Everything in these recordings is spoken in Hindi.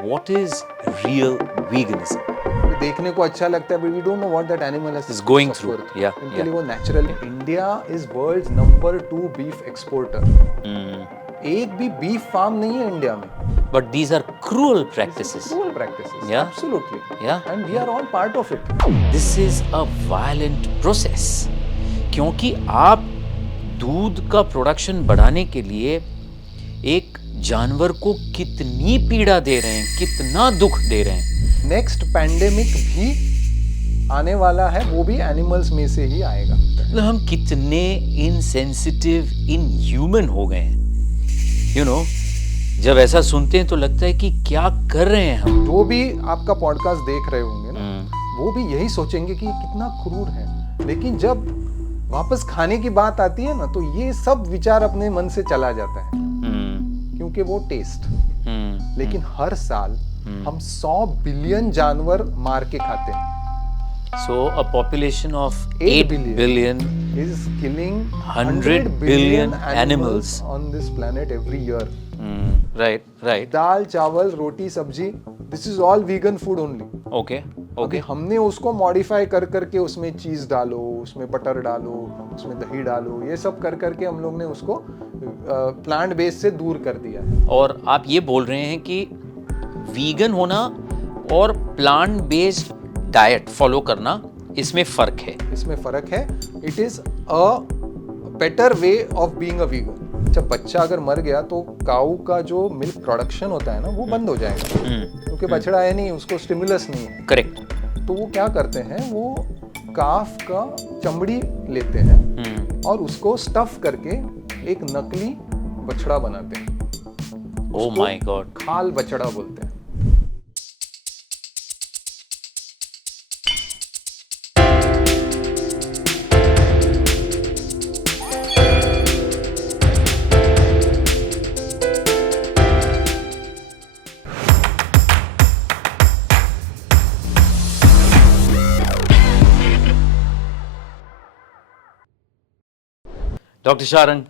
what is real veganism? देखने को अच्छा लगता है, but we don't know what that animal has Is going suffered. through. Yeah, उनके yeah. लिए वो natural. India is world's #2 beef exporter. एक भी beef farm नहीं है इंडिया में. But these are cruel practices. Cruel practices. Yeah. Absolutely. Yeah. And we are all part of it. This is a violent process. क्योंकि आप दूध का प्रोडक्शन बढ़ाने के लिए एक जानवर को कितनी पीड़ा दे रहे हैं, कितना दुख दे रहे हैं. नेक्स्ट पैंडेमिक भी आने वाला है, वो भी एनिमल्स में से ही आएगा. मतलब हम कितने इनसेंसिटिव, इनह्यूमन हो गए हैं. यू नो, जब ऐसा सुनते हैं तो लगता है कि क्या कर रहे हैं हम. जो भी आपका पॉडकास्ट देख रहे होंगे ना, वो भी यही सोचेंगे कि कितना क्रूर है. लेकिन जब वापस खाने की बात आती है ना, तो ये सब विचार अपने मन से चला जाता है. क्योंकि वो टेस्ट. लेकिन हर साल हम 100 बिलियन जानवर मार के खाते हैं. So a population of 8 billion is killing 100 billion animals on this planet every year. Right, right. दाल, चावल, रोटी, सब्जी, this is all vegan food only. Okay, अभी okay. हमने उसको मॉडिफाई कर करके उसमें चीज डालो, उसमें बटर डालो, उसमें दही डालो, ये सब कर करके हम लोग ने उसको प्लांट बेस से दूर कर दिया है. और आप ये बोल रहे हैं कि वीगन होना और प्लांट बेस्ड डाइट फॉलो करना, इसमें फर्क है. इसमें फर्क है. It is a better way of being a vegan. जब बच्चा अगर मर गया तो काऊ का जो मिल्क प्रोडक्शन होता है ना, वो बंद हो जाएगा. क्योंकि बछड़ा है नहीं, उसको स्टिमुलस नहीं है. करेक्ट. तो वो क्या करते हैं, वो काफ का चमड़ी लेते हैं और उसको स्टफ करके एक नकली बछड़ा बनाते हैं. Oh my God. खाल बछड़ा बोलते हैं. Dr. Sharang,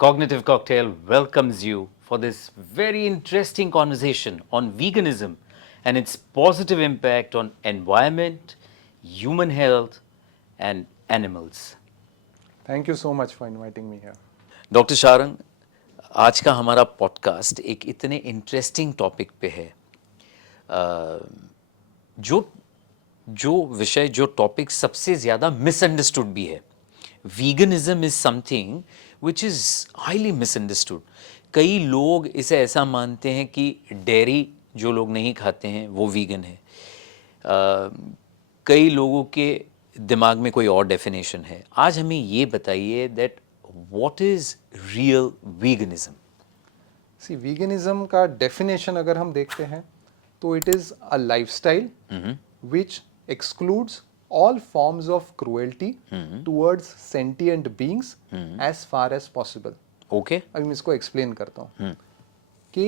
Cognitive Cocktail welcomes you for this very interesting conversation on veganism and its positive impact on environment, human health and animals. Thank you so much for inviting me here. Dr. Sharang, आज का हमारा पॉडकास्ट एक इतने इंटरेस्टिंग टॉपिक पे है. जो विषय, जो टॉपिक सबसे ज़्यादा मिसअंडरस्टूड भी है. Veganism is something which is highly misunderstood. कई लोग इसे ऐसा मानते हैं कि डेयरी जो लोग नहीं खाते हैं वो वीगन है. कई लोगों के दिमाग में कोई और डेफिनेशन है. आज हमें ये बताइए that what is real veganism. See, veganism का डेफिनेशन अगर हम देखते हैं तो it is a lifestyle which excludes all forms of cruelty towards sentient beings as far as possible. Okay. अभी मैं इसको एक्सप्लेन करता हूँ कि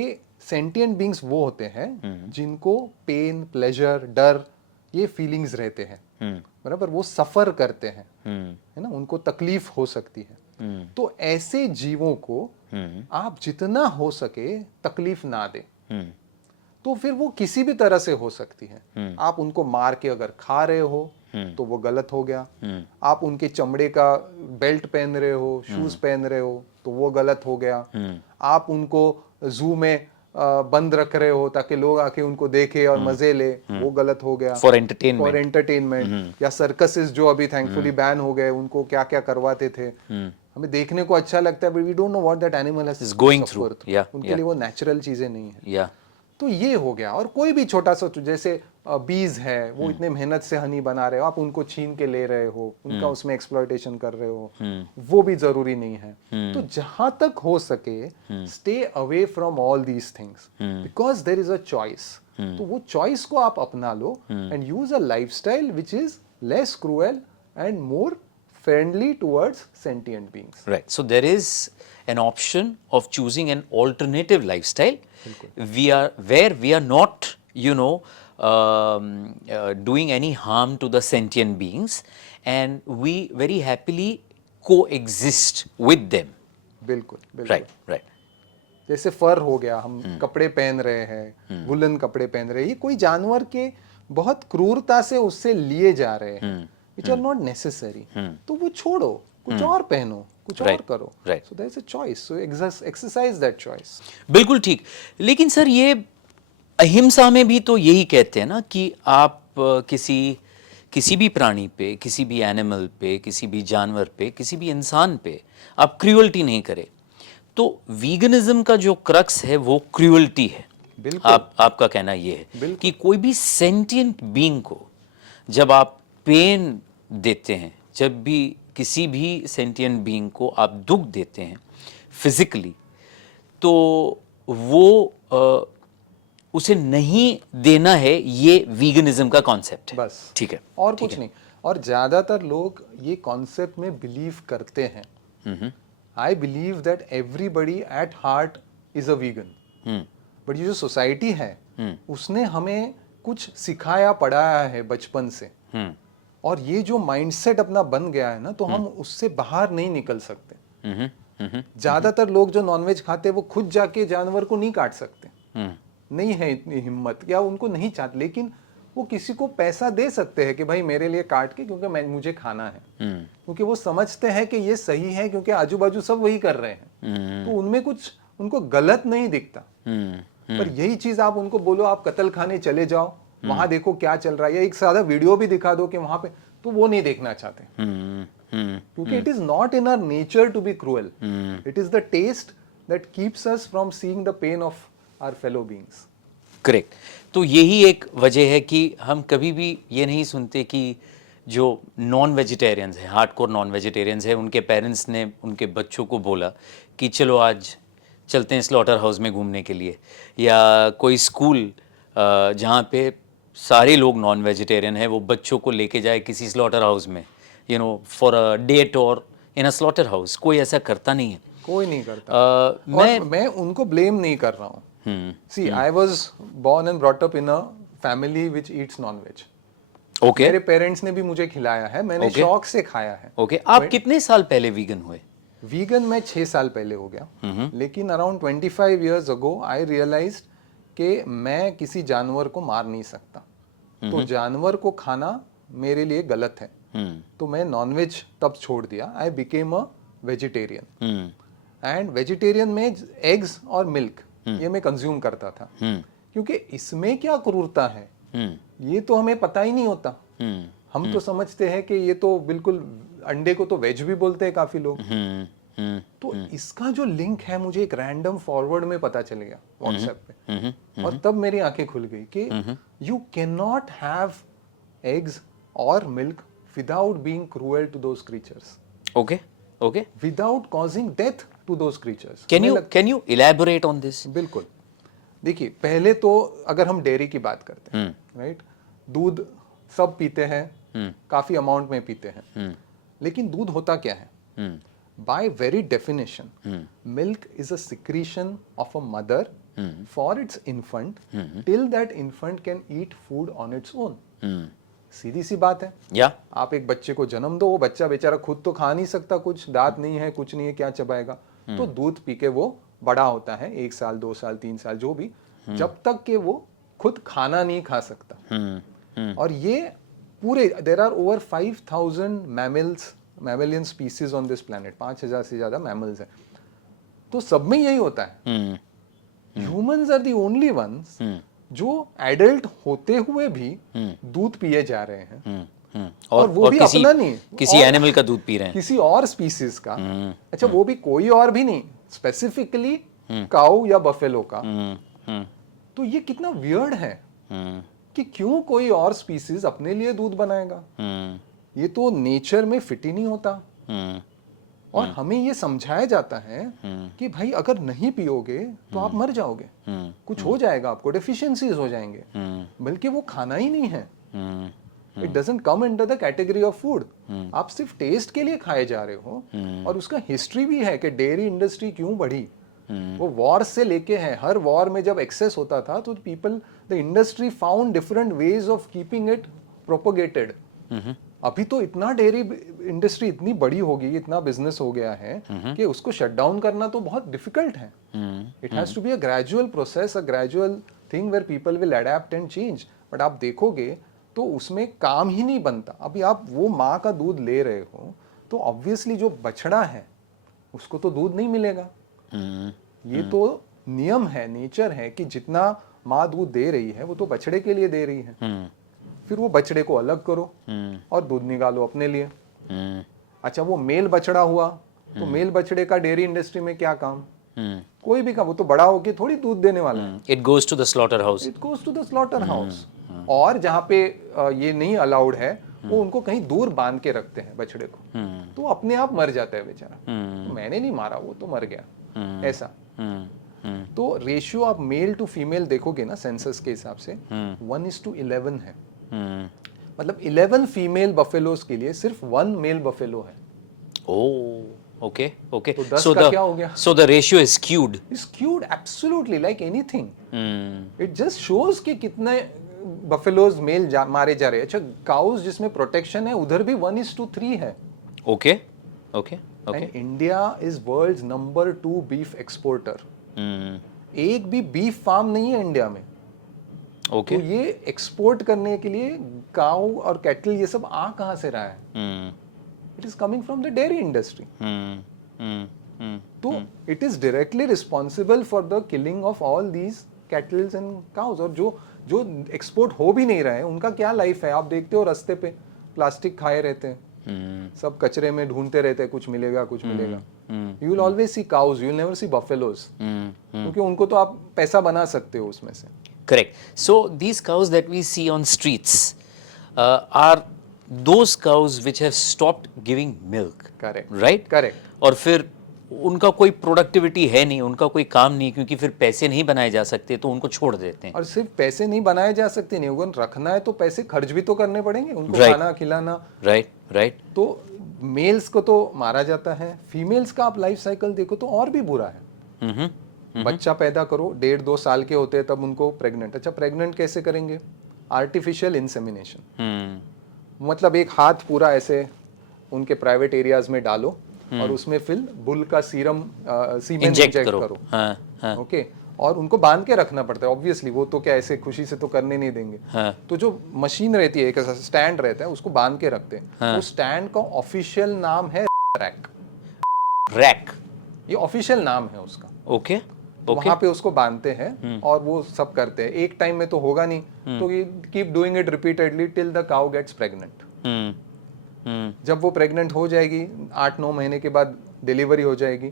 सेंटिएंट बींग्स वो होते हैं जिनको पेन, प्लेजर, डर, ये फीलिंग्स रहते हैं. बराबर. वो सफर करते हैं, है ना, उनको तकलीफ हो सकती है. तो ऐसे जीवों को आप जितना हो सके तकलीफ ना दें. तो फिर वो किसी भी तरह से हो सकती है. आप उनको मार के अगर खा रहे हो तो वो गलत हो गया. आप उनके चमड़े का बेल्ट पहन रहे हो, शूज पहन रहे हो तो वो गलत हो गया. आप उनको जू में बंद रख रहे हो ताकि लोग आके उनको देखे और मजे ले, वो गलत हो गया. For entertainment. या सर्कसेस जो अभी थैंकफुली बैन हो गए, उनको क्या क्या करवाते थे. हमें देखने को अच्छा लगता है, but we don't know what that animal has going through. उनके लिए वो नेचुरल चीजें नहीं है. या तो ये हो गया. और कोई भी छोटा सा, जैसे बीज है, वो इतने मेहनत से हनी बना रहे हो, आप उनको छीन के ले रहे हो, उनका उसमें एक्सप्लॉयटेशन कर रहे हो, वो भी जरूरी नहीं है. तो जहां तक हो सके stay away from all these things, because there is a choice. तो वो चॉइस को आप अपना लो and use a lifestyle which is less cruel and more friendly towards sentient beings. Right. So there is an option of choosing an alternative lifestyle. Where we are not, doing any harm to the sentient beings, and we very happily coexist with them. बिल्कुल. Right. जैसे फर हो गया, हम कपड़े पहन रहे हैं, वुलन कपड़े पहन रहे हैं, ये कोई जानवर के बहुत क्रूरता से उससे लिए जा रहे हैं, विच आर नॉट नेसेसरी। तो वो छोड़ो, कुछ और पहनो, कुछ और Right, करो। right. So there is a choice, so exercise that choice. बिल्कुल ठीक। लेकिन सर ये अहिंसा में भी तो यही कहते हैं ना कि आप किसी भी प्राणी पे, किसी भी एनिमल पे, किसी भी जानवर पे, किसी भी इंसान पे आप क्रूअल्टी नहीं करें। तो वीगनिज्म का जो क्रक्स है वो क्रूअल्टी है। बिल्कुल। आपका कहना ये है बिल्कुल। कि कोई भी सेंटिएंट बीइंग को जब आप पेन देते हैं, जब भी किसी भी सेंटिएंट बीइंग को आप दुख देते हैं फिजिकली, तो वो उसे नहीं देना है, ये वीगनिज्म का कॉन्सेप्ट है। बस, ठीक है, और कुछ नहीं। और ज्यादातर लोग ये कॉन्सेप्ट में बिलीव करते हैं। I believe that everybody at heart is a vegan, but ये जो सोसाइटी है उसने हमें कुछ सिखाया पढ़ाया है बचपन से, और ये जो माइंडसेट अपना बन गया है ना, तो हम उससे बाहर नहीं निकल सकते। ज्यादातर लोग जो नॉनवेज खाते हैं वो खुद जाके जानवर को नहीं काट सकते, नहीं है इतनी हिम्मत, या उनको नहीं चाहते, लेकिन वो किसी को पैसा दे सकते हैं कि भाई मेरे लिए काट के, क्योंकि मुझे खाना है, क्योंकि वो समझते हैं कि ये सही है, क्योंकि आजू बाजू सब वही कर रहे हैं, तो उनमें कुछ उनको गलत नहीं दिखता। पर यही चीज आप उनको बोलो आप कत्ल खाने चले जाओ, वहां देखो क्या चल रहा है, या एक सादा वीडियो भी दिखा दो कि वहां पे, तो वो नहीं देखना चाहते, क्योंकि it is not in our nature to be cruel. It is the taste that keeps us from seeing the pain of our fellow beings. Correct. तो यही एक वजह है कि हम कभी भी ये नहीं सुनते कि जो नॉन वेजिटेरियंस हैं, हार्डकोर नॉन वेजिटेरियंस हैं, उनके पेरेंट्स ने उनके बच्चों को बोला कि चलो आज चलते हैं स्लॉटर हाउस में घूमने के लिए, या कोई स्कूल जहाँ पे सारे लोग नॉन वेजिटेरियन हैं वो बच्चों को लेके जाए किसी स्लॉटर हाउस में, you know, for a date और इन अ स्लॉटर हाउस। कोई ऐसा करता नहीं है। कोई नहीं करता। और मैं उनको ब्लेम नहीं कर रहा हूँ। See, I was born and brought up in a family which eats non-veg. Okay मेरे पेरेंट्स ने भी मुझे खिलाया है, मैंने शौक से खाया है। ओके। आप कितने साल पहले वीगन हुए? वीगन मैं 6 साल पहले हो गया, लेकिन अराउंड 25 years ago आई रियलाइज्ड कि मैं किसी जानवर को मार नहीं सकता, तो जानवर को खाना मेरे लिए गलत है, तो मैं नॉनवेज तब छोड़ दिया। I became a vegetarian, and vegetarian में एग्स और मिल्क ये मैं कंज्यूम करता था, क्योंकि इसमें क्या क्रूरता है ये तो हमें पता ही नहीं होता। हम तो समझते हैं कि ये तो बिल्कुल, अंडे को तो वेज भी बोलते हैं काफी लोग। तो इसका जो लिंक है मुझे एक रैंडम फॉरवर्ड में पता चल गया व्हाट्सएप पे, और तब मेरी आंखें खुल गई कि you can not have eggs और milk without being cruel to those creatures, okay okay, without causing death to those creatures. Can you elaborate on this? बिल्कुल। देखिए, पहले तो अगर हम डेयरी की बात करते हैं, राइट, दूध सब पीते हैं, काफी अमाउंट में पीते हैं, लेकिन दूध होता क्या है? By very definition milk is a secretion of a mother for its infant till that infant can eat food on its own. सीधी सी बात है। या आप एक बच्चे को जन्म दो, वो बच्चा बेचारा खुद तो खा नहीं सकता, कुछ दांत नहीं है, कुछ नहीं है, क्या चबाएगा? तो दूध पी के वो बड़ा होता है, 1 साल 2 साल 3 साल जो भी, जब तक कि वो खुद खाना नहीं खा सकता। और ये पूरे, there are over 5000 mammalian species on this planet, 5000 से ज्यादा मैमल्स हैं, तो सब में यही होता है। Humans are the only ones जो एडल्ट होते हुए भी दूध पिए जा रहे हैं, और वो भी अपना नहीं, किसी एनिमल का दूध पी रहे हैं, किसी और स्पीसीज का। अच्छा, वो भी कोई और भी नहीं, स्पेसिफिकली काऊ या बफेलो का। तो ये कितना वियर्ड है कि क्यों कोई और स्पीसीज अपने लिए दूध बनाएगा? ये तो नेचर में फिट ही नहीं होता। और हमें ये समझाया जाता है कि भाई अगर नहीं पियोगे तो आप मर जाओगे, कुछ हो जाएगा आपको, डेफिशिएंसीज हो जाएंगे, बल्कि वो खाना ही नहीं है। It doesn't come under the category of food. आप सिर्फ टेस्ट के लिए खाए जा रहे हो। और उसका हिस्ट्री भी है कि डेयरी इंडस्ट्री क्यों बढ़ी, वो वॉर से लेके है। हर वॉर में जब एक्सेस होता था तो people, the industry found different ways of keeping it propagated. अभी तो इतना डेयरी इंडस्ट्री इतनी बड़ी हो गई, इतना बिजनेस हो गया है कि उसको शट डाउन करना तो बहुत डिफिकल्ट है. It has to be a gradual process, a gradual thing where people will adapt and change. But आप देखोगे तो उसमें काम ही नहीं बनता. अभी आप वो माँ का दूध ले रहे हो तो ऑब्वियसली जो बछड़ा है उसको तो दूध नहीं मिलेगा. ये तो नियम है, नेचर है कि जितना माँ दूध दे रही है वो तो बछड़े के लिए दे रही है. फिर वो बछड़े को अलग करो और दूध निकालो अपने लिए. अच्छा, वो मेल बछड़ा हुआ तो मेल बछड़े का डेयरी इंडस्ट्री में क्या काम? कोई भी काम, वो तो बड़ा होके थोड़ी दूध देने वाला है. It goes to the slaughter house. It goes to the slaughter house. और जहाँ पे ये नहीं अलाउड है वो उनको कहीं दूर बांध के रखते हैं बछड़े को. तो वो अपने आप मर जाता है बेचारा. तो मैंने नहीं मारा, वो तो मर गया. ऐसा. तो रेशियो आप मेल टू फीमेल देखोगे ना सेंसस के हिसाब से 1:11 है. मतलब 11 फीमेल बफेलोज के लिए सिर्फ 1 मेल बफेलो है. Okay okay. तो 10 का क्या हो गया? So the ratio is skewed. Skewed absolutely like anything. It just shows कि कितने बफेलोज मेल मारे जा रहे हैं. अच्छा, काउज जिसमें प्रोटेक्शन है उधर भी 1:3 है. Okay okay okay. And India is world's number 2 beef exporter. एक भी बीफ फार्म नहीं है इंडिया में. ओके. तो ये एक्सपोर्ट करने के लिए काउ और कैटल ये सब आ कहाँ से रहा है? It is coming from the dairy industry. तो it is directly responsible for the killing of all these cattles and cows. और जो एक्सपोर्ट हो भी नहीं रहे हैं उनका क्या लाइफ है? आप देखते हो रास्ते पे प्लास्टिक खाए रहते हैं. सब कचरे में ढूंढते रहते हैं, कुछ मिलेगा कुछ मिलेगा. You will always see cows, you will never see buffaloes. क्योंकि उनको तो आप पैसा बना सकते हो उसमें से. Correct. So these cows that we see on streets are those cows which have stopped giving milk. Correct. Right? Correct. और फिर उनका कोई प्रोडक्टिविटी है नहीं, उनका कोई काम नहीं, क्योंकि फिर पैसे नहीं बनाए जा सकते तो उनको छोड़ देते हैं. और सिर्फ पैसे नहीं बनाए जा सकते नहीं, अगर रखना है तो पैसे खर्च भी तो करने पड़ेंगे उनको. Right. खाना खिलाना. Right right. तो मेल्स को तो मारा जाता है. फीमेल्स का आप लाइफ साइकिल देखो तो और भी बुरा है. बच्चा पैदा करो, 1.5-2 साल के होते हैं तब उनको प्रेग्नेंट. अच्छा, प्रेग्नेंट कैसे करेंगे? Artificial insemination. मतलब एक हाथ पूरा ऐसे उनके प्राइवेट एरियाज में डालो और उसमें फिर बुल का सीरम सीमेन इंजेक्ट करो. हाँ. ओके. और उनको बांध के रखना पड़ता है ऑब्वियसली. वो तो क्या ऐसे खुशी से तो करने नहीं देंगे. हाँ. तो जो मशीन रहती है, एक स्टैंड रहता है, उसको बांध के रखते हैं. हाँ. उस स्टैंड का ऑफिशियल नाम है रैक. रैक. ये ऑफिशियल नाम है उसका. ओके. तो वहां पे उसको बांधते हैं और वो सब करते हैं. एक टाइम में तो होगा नहीं, तो ये keep doing it repeatedly till the cow gets pregnant. जब वो प्रेग्नेंट हो जाएगी 8-9 महीने के बाद डिलीवरी हो जाएगी.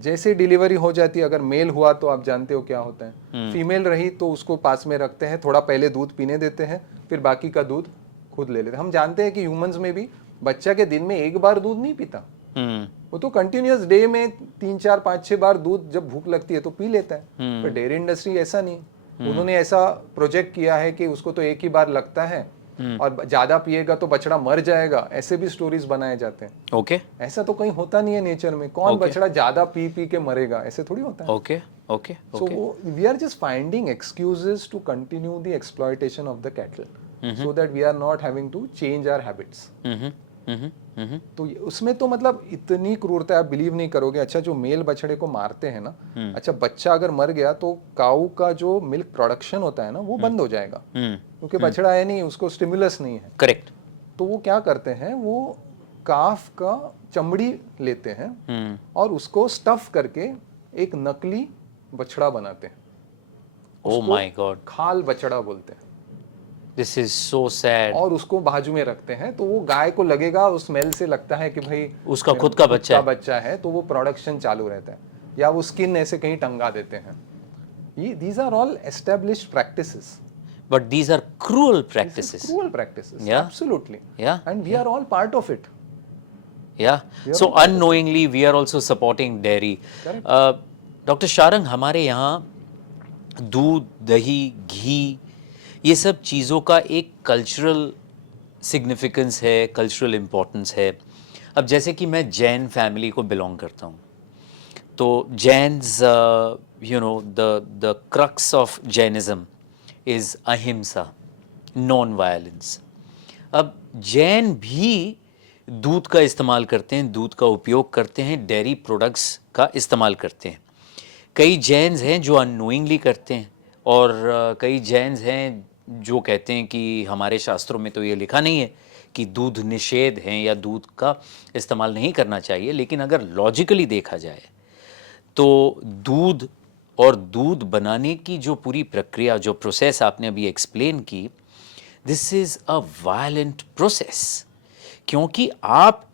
जैसे डिलीवरी हो जाती है, अगर मेल हुआ तो आप जानते हो क्या होता है. फीमेल रही तो उसको पास में रखते हैं, थोड़ा पहले दूध पीने देते हैं, फिर बाकी का दूध खुद ले लेते हैं. हम जानते हैं कि ह्यूमंस में भी बच्चा के दिन में एक बार दूध नहीं पीता. वो तो कंटिन्यूअस डे में 3-4-5-6 बार दूध जब भूख लगती है तो पी लेता है. पर डेयरी इंडस्ट्री ऐसा नहीं. उन्होंने ऐसा प्रोजेक्ट किया है कि उसको तो एक ही बार लगता है और ज्यादा पिएगा तो बछड़ा मर जाएगा. ऐसे भी स्टोरीज बनाए जाते हैं. ओके. ऐसा तो कहीं होता नहीं है नेचर में. कौन बछड़ा ज्यादा पी पी के मरेगा? ऐसे थोड़ी होता है. Okay okay. So we are just finding excuses to continue the exploitation of the cattle, so that we are not having to change our habits. तो उसमें तो मतलब इतनी क्रूरता आप बिलीव नहीं करोगे. अच्छा, जो मेल बछड़े को मारते हैं ना, अच्छा बच्चा अगर मर गया तो काऊ का जो मिल्क प्रोडक्शन होता है ना वो बंद हो जाएगा. क्योंकि बछड़ा है नहीं, उसको स्टिमुलस नहीं है. करेक्ट. तो वो क्या करते हैं, वो काफ का चमड़ी लेते हैं और उसको स्टफ करके एक नकली बछड़ा बनाते हैं. Oh my God. खाल बछड़ा बोलते हैं. This is so sad. और उसको बाजू में रखते हैं तो वो गाय को लगेगा, उस स्मेल से लगता है कि भाई उसका खुद का बच्चा है, तो वो प्रोडक्शन चालू रहता है. या वो स्किन ऐसे कहीं टंगा देते हैं. ये these are all established practices. But these are cruel practices. Cruel practices. Yeah. Absolutely. Yeah. And we are all part of it. Yeah. So unknowingly we are also supporting dairy. Correct. Doctor Sharang, हमारे यहाँ दूध, दही, घी, ये सब चीज़ों का एक कल्चरल सिग्निफिकेंस है, कल्चरल इम्पोर्टेंस है. अब जैसे कि मैं जैन फैमिली को बिलोंग करता हूँ, तो Jains you know the crux of Jainism is ahimsa, non-violence. अब जैन भी दूध का इस्तेमाल करते हैं, दूध का उपयोग करते हैं, डेयरी प्रोडक्ट्स का इस्तेमाल करते हैं। कई जैन्स हैं जो अननोइंगली करते हैं, और कई जैन्स हैं जो कहते हैं कि हमारे शास्त्रों में तो ये लिखा नहीं है कि दूध निषेध है या दूध का इस्तेमाल नहीं करना चाहिए। लेकिन अगर लॉजिकली देखा जाए तो दूध और दूध बनाने की जो पूरी प्रक्रिया, जो प्रोसेस आपने अभी एक्सप्लेन की, this is a violent process. क्योंकि आप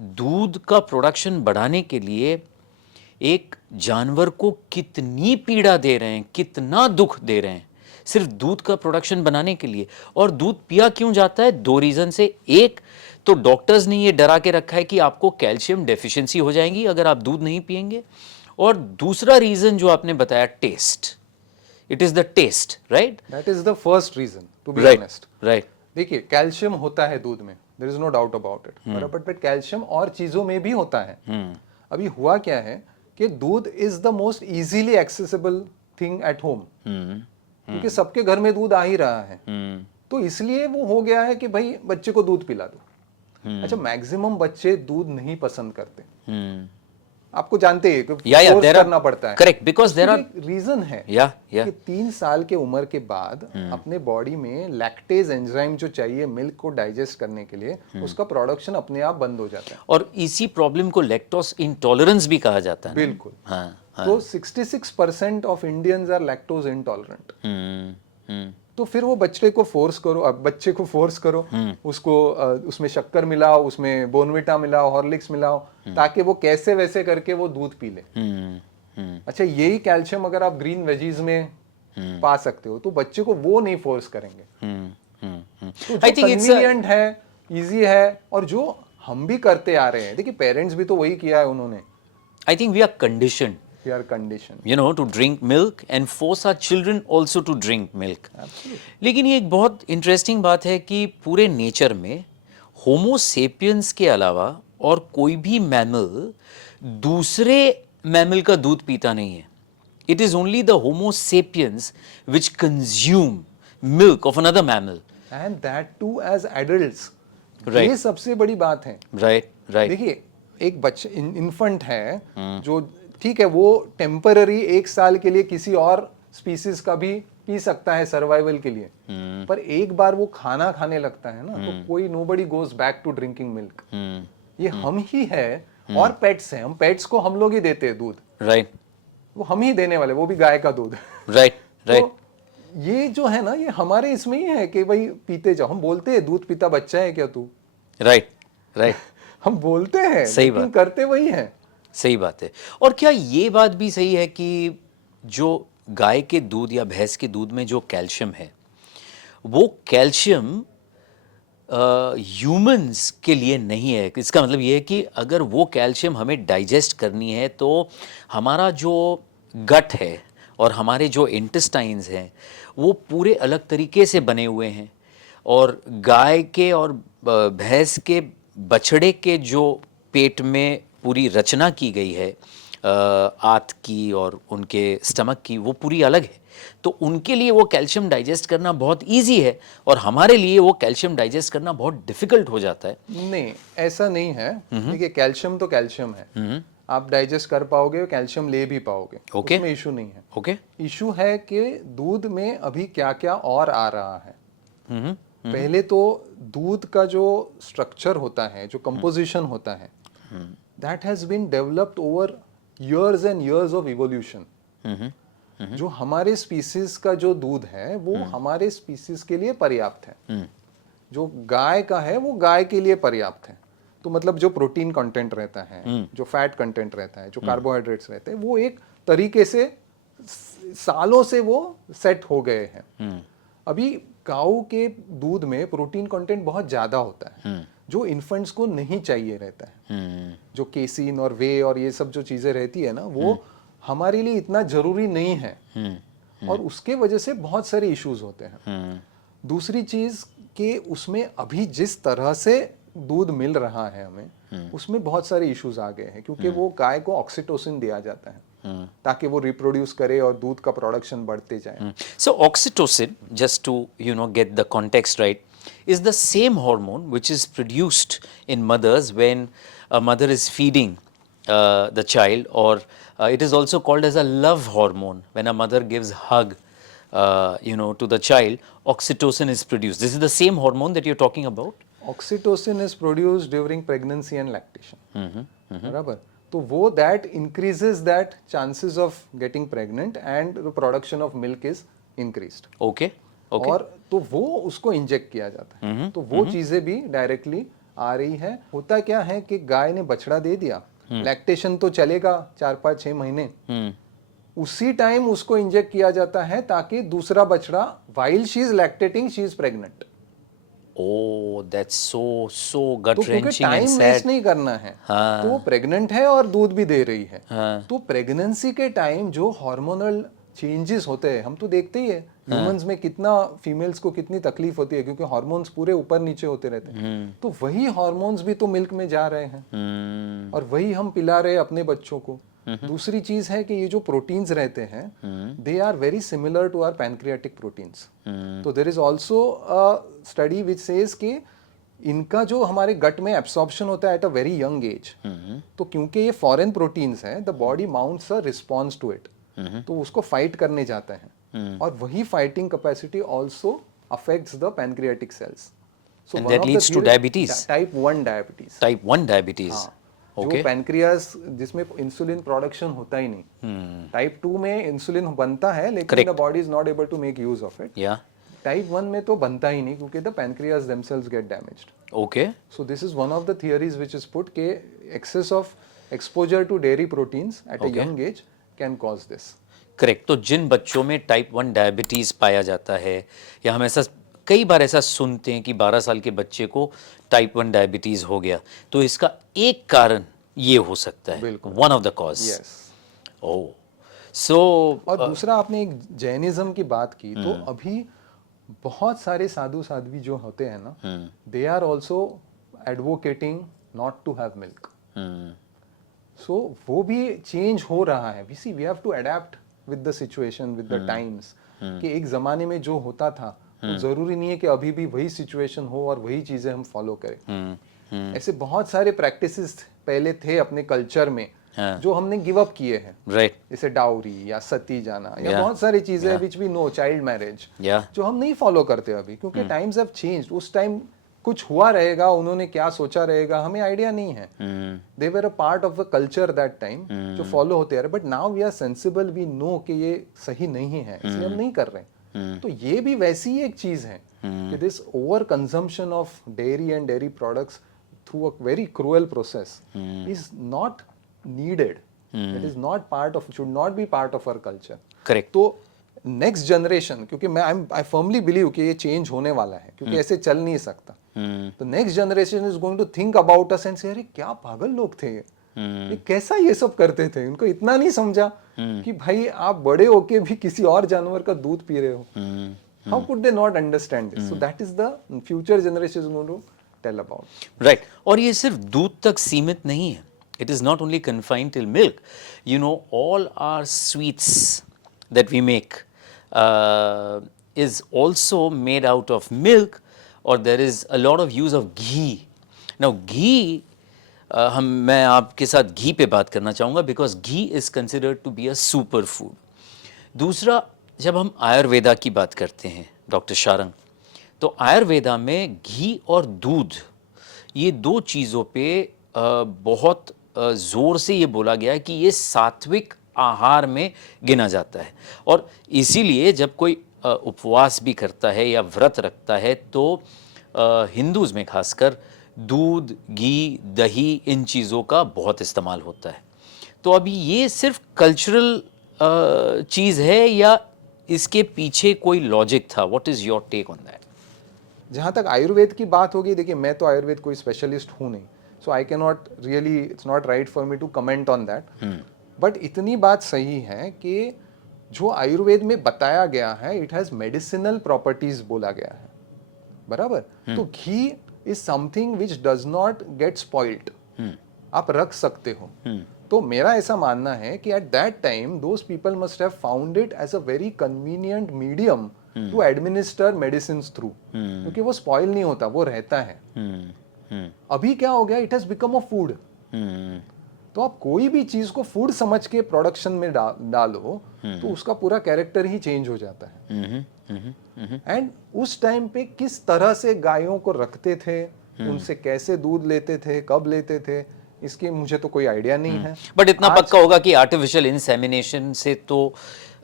दूध का प्रोडक्शन बढ़ाने के लिए एक जानवर को कितनी पीड़ा दे रहे हैं, कितना दुख दे रहे हैं, सिर्फ दूध का प्रोडक्शन बनाने के लिए। और दूध पिया क्यों जाता है? 2 रीज़न से। एक तो डॉक्टर्स ने ये डरा के रखा है कि आपको कैल्शियम डेफिशिएंसी हो जाएगी अगर आप दूध नहीं पिएंगे। और दूसरा रीज़न जो आपने बताया, taste. It is the taste, right? That is the first reason, to be right, honest. Right. देखिए, कैल्शियम होता है दूध में, there is no doubt about it, but calcium और चीजों में भी होता है। अभी हुआ क्या है कि दूध is the most easily accessible thing at home, क्योंकि सबके घर में दूध आ ही रहा है, तो इसलिए वो हो गया है कि भाई बच्चे को दूध पिला दो। अच्छा, मैक्सिमम बच्चे दूध नहीं पसंद करते, आपको जानते हैं कि फोर्स करना पड़ता है। Correct, because there are reason है कि 3 साल के उम्र के बाद अपने बॉडी में लैक्टेज एंजाइम जो चाहिए मिल्क को डाइजेस्ट करने के लिए, उसका प्रोडक्शन अपने आप बंद हो जाता है। और इसी प्रॉब्लम को लैक्टोज इंटॉलरेंस भी कहा जाता है। बिल्कुल। तो 66% of Indians are lactose intolerant. तो फिर वो बच्चे को फोर्स करो, उसको उसमें शक्कर मिलाओ, उसमें बोर्नविटा मिलाओ, हॉर्लिक्स मिलाओ, ताकि वो कैसे वैसे करके वो दूध पी ले। अच्छा, यही कैल्शियम अगर आप ग्रीन वेजीज में पा सकते हो तो बच्चे को वो नहीं फोर्स करेंगे। तो जो कन्वीनियंट है, इजी है, और जो हम भी करते आ रहे हैं, देखिए पेरेंट्स भी तो वही किया है उन्होंने। I think we are conditioned, you know, to drink milk and force our children also to drink milk. लेकिन ये एक बहुत इंटरेस्टिंग बात है कि पूरे नेचर में होमो सेपियंस के अलावा और कोई भी मैमल दूसरे मैमल का दूध पीता नहीं है। It is only the homo sapiens which consume milk of another mammal, and that too as adults. Right. ये सबसे बड़ी बात है। Right, right. देखिए, एक बच्चे इन्फेंट है जो, ठीक है, वो टेम्पररी 1 साल के लिए किसी और स्पीसीज का भी पी सकता है सर्वाइवल के लिए, पर एक बार वो खाना खाने लगता है ना, तो कोई nobody goes back to drinking milk. ये हम ही है, और पेट्स हैं, हम पेट्स को हम लोग ही देते हैं दूध। राइट, वो हम ही देने वाले, वो भी गाय का दूध। Right, right. ये जो है ना, ये हमारे इसमें ही है कि भाई पीते जाओ। हम बोलते हैं दूध पीता बच्चा है क्या तू? Right, right. हम बोलते हैं, सही लेकिन बात, करते वही है। सही बात है। और क्या ये बात भी सही है कि जो गाय के दूध या भैंस के दूध में जो कैल्शियम है, वो कैल्शियम ह्यूमंस के लिए नहीं है? इसका मतलब ये है कि अगर वो कैल्शियम हमें डाइजेस्ट करनी है तो हमारा जो गट है और हमारे जो इंटेस्टाइन्स हैं वो पूरे अलग तरीके से बने हुए हैं, और गाय के और भैंस के बछड़े के जो पेट में पूरी रचना की गई है आंत की और उनके स्टमक की, वो पूरी अलग है। तो उनके लिए वो कैल्शियम डाइजेस्ट करना बहुत इजी है, और हमारे लिए वो कैल्शियम डाइजेस्ट करना बहुत डिफिकल्ट हो जाता है। नहीं, ऐसा नहीं है। देखिए, कैल्शियम तो कैल्शियम है, आप डाइजेस्ट कर पाओगे, कैल्शियम ले भी पाओगे, Okay. उसमें इशू नहीं है। ओके, इशू है कि दूध में अभी क्या क्या और आ रहा है। पहले तो दूध का जो स्ट्रक्चर होता है, जो कंपोजिशन होता है, that has been developed over years and years of evolution। जो हमारे स्पीसीज का जो दूध है वो हमारे स्पीसीज के लिए पर्याप्त है, जो गाय का है वो गाय के लिए पर्याप्त है। तो मतलब जो प्रोटीन कंटेंट रहता है, जो फैट कंटेंट रहता है, जो कार्बोहाइड्रेट्स रहते हैं, वो एक तरीके से सालों से वो सेट हो गए हैं। अभी काऊ के दूध में प्रोटीन कंटेंट बहुत ज्यादा होता है, जो इन्फेंट्स को नहीं चाहिए रहता है। जो केसिन और वे और ये सब जो चीजें रहती है ना, वो हमारे लिए इतना जरूरी नहीं है, और उसके वजह से बहुत सारे इश्यूज होते हैं। दूसरी चीज कि उसमें अभी जिस तरह से दूध मिल रहा है हमें, उसमें बहुत सारे इश्यूज आ गए हैं, क्योंकि वो गाय को ऑक्सीटोसिन दिया जाता है। ताकि वो रिप्रोड्यूस करे और दूध का प्रोडक्शन बढ़ते जाए। So oxytocin, just to get the context right, is the same hormone which is produced in mothers when a mother is feeding the child, or it is also called as a love hormone. When a mother gives hug, to the child, oxytocin is produced. This is the same hormone that you're talking about. Oxytocin is produced during pregnancy and lactation, बराबर। तो वो that increases that chances of getting pregnant and the production of milk is increased. Okay. Okay. और तो वो उसको इंजेक्ट किया जाता है, तो वो चीजें भी डायरेक्टली आ रही है। होता क्या है कि गाय ने बछड़ा दे दिया, लैक्टेशन तो चलेगा 4-5-6 महीने, उसी टाइम उसको इंजेक्ट किया जाता है ताकि दूसरा बछड़ा while she is lactating she is pregnant. Oh, that's so तो क्योंकि gut-wrenching and time sad. Waste नहीं करना है, तो वो प्रेग्नेंट है और दूध भी दे रही है। हाँ. तो प्रेगनेंसी के टाइम जो हार्मोनल चेंजेस होते हैं, हम तो देखते ही है ह्यूमंस में कितना फीमेल्स को कितनी तकलीफ होती है, क्योंकि हार्मोन्स पूरे ऊपर नीचे होते रहते हैं। तो वही हार्मोन्स भी तो मिल्क में जा रहे हैं और वही हम पिला रहे हैं अपने बच्चों को। दूसरी चीज है कि ये जो प्रोटीन्स रहते हैं, they are very similar to our pancreatic proteins. तो there is also a study which says कि इनका जो हमारे गट में एब्सॉर्प्शन होता है at a very young age, तो क्योंकि ये फॉरेन प्रोटीन्स हैं, the body mounts a response to it, तो उसको फाइट करने जाता है और वही fighting capacity also affects the pancreatic cells. So And that leads to diabetes. Type 1 diabetes. Type 1 diabetes. जो Okay. पैनक्रियास जिसमें इंसुलिन प्रोडक्शन होता ही नहीं। टाइप 2 में इंसुलिन बनता है लेकिन Correct. The body is not able to make use of it. Yeah. Type 1 में तो बनता ही नहीं क्योंकि the pancreas themselves get damaged. Okay. So this is one of the theories which is put कि excess of exposure to dairy proteins at a Okay. young age can cause this. Correct. तो जिन बच्चों में टाइप 1 डायबिटीज़ पाया जाता है, या हम ऐसा कई बार ऐसा सुनते हैं कि 12 साल के बच्चे को टाइप 1 डायबिटीज़ हो गया, तो इसका एक कारण ये हो सकता है, बिल्कुल। One of the cause. Yes. ओह, सो और दूसरा आपने एक जैनिज्म की बात की, तो अभी बहुत सारे साधु साध्वी जो होते हैं ना, they are also advocating not to have milk. So वो भी चेंज हो रहा है। We see we have to adapt with the situation with the times, कि एक जमाने में जो होता था तो जरूरी नहीं है कि अभी भी वही सिचुएशन हो और वही चीजें हम फॉलो करें। ऐसे बहुत सारे प्रैक्टिसेस पहले थे अपने कल्चर में जो हमने गिव अप किए हैं, राइट, जैसे डाउरी या सती जाना या Yeah. बहुत सारी चीजें which we know, child marriage, या जो हम नहीं फॉलो करते अभी, क्योंकि टाइम्स हैव चेंज्ड। उस टाइम कुछ हुआ रहेगा, उन्होंने क्या सोचा रहेगा हमें आइडिया नहीं है। They were a part of the culture that time जो फॉलो होते रहे, but now we are sensible, we know कि ये सही नहीं है, इसलिए हम नहीं कर रहे हैं। तो ये भी वैसी ही एक चीज है कि this over consumption of dairy and dairy products through a very cruel process is not needed. It is not part of, should not be part of our culture. Correct. तो नेक्स्ट जनरेशन, क्योंकि मैं आई फर्मली बिलीव कि ये चेंज होने वाला है, क्योंकि ऐसे चल नहीं सकता। तो next generation is going to think about us and say अरे क्या पागल लोग थे ये कैसा ये सब करते थे। उनको इतना नहीं समझा कि भाई आप बड़े होके भी किसी और जानवर का दूध पी रहे हो। How could they not understand this? So that is the future generation is going to tell about. Right, और ये सिर्फ दूध तक सीमित नहीं है। It is not only confined till milk. You know, all our sweets that we make is also made out of milk, or there is a lot of use of ghee. Now, ghee, मैं आपके साथ घी पे बात करना चाहूँगा because ghee is considered to be a super food. दूसरा, जब हम आयुर्वेदा की बात करते हैं डॉक्टर शारंग, तो आयुर्वेदा में घी और दूध, ये दो चीज़ों पे बहुत ज़ोर से ये बोला गया है कि ये सात्विक आहार में गिना जाता है। और इसीलिए जब कोई उपवास भी करता है या व्रत रखता है तो हिंदूज़ में खासकर दूध, घी, दही, इन चीज़ों का बहुत इस्तेमाल होता है। तो अभी ये सिर्फ कल्चरल चीज़ है या इसके पीछे कोई लॉजिक था? What is your take on that? जहाँ तक आयुर्वेद की बात होगी, देखिए मैं तो आयुर्वेद कोई स्पेशलिस्ट हूँ नहीं, so I can not really, it's not right for me to comment on that. But इतनी बात सही है कि जो आयुर्वेद में बताया गया है, इट हैज मेडिसिनल प्रॉपर्टीज बोला गया है, बराबर। तो ghee is something which does not get spoiled, आप रख सकते हो। तो मेरा ऐसा मानना है कि at that time those people must have found it as a very convenient medium to administer medicine through, क्योंकि वो स्पॉइल नहीं होता, वो रहता है। अभी क्या हो गया, it has become a food. तो आप कोई भी चीज को फूड समझ के प्रोडक्शन में डालो तो उसका पूरा कैरेक्टर ही चेंज हो जाता है। एंड उस टाइम पे किस तरह से गायों को रखते थे, उनसे कैसे दूध लेते थे, कब लेते थे, इसकी मुझे तो कोई आइडिया नहीं है। बट इतना पक्का होगा कि आर्टिफिशियल इंसेमिनेशन से तो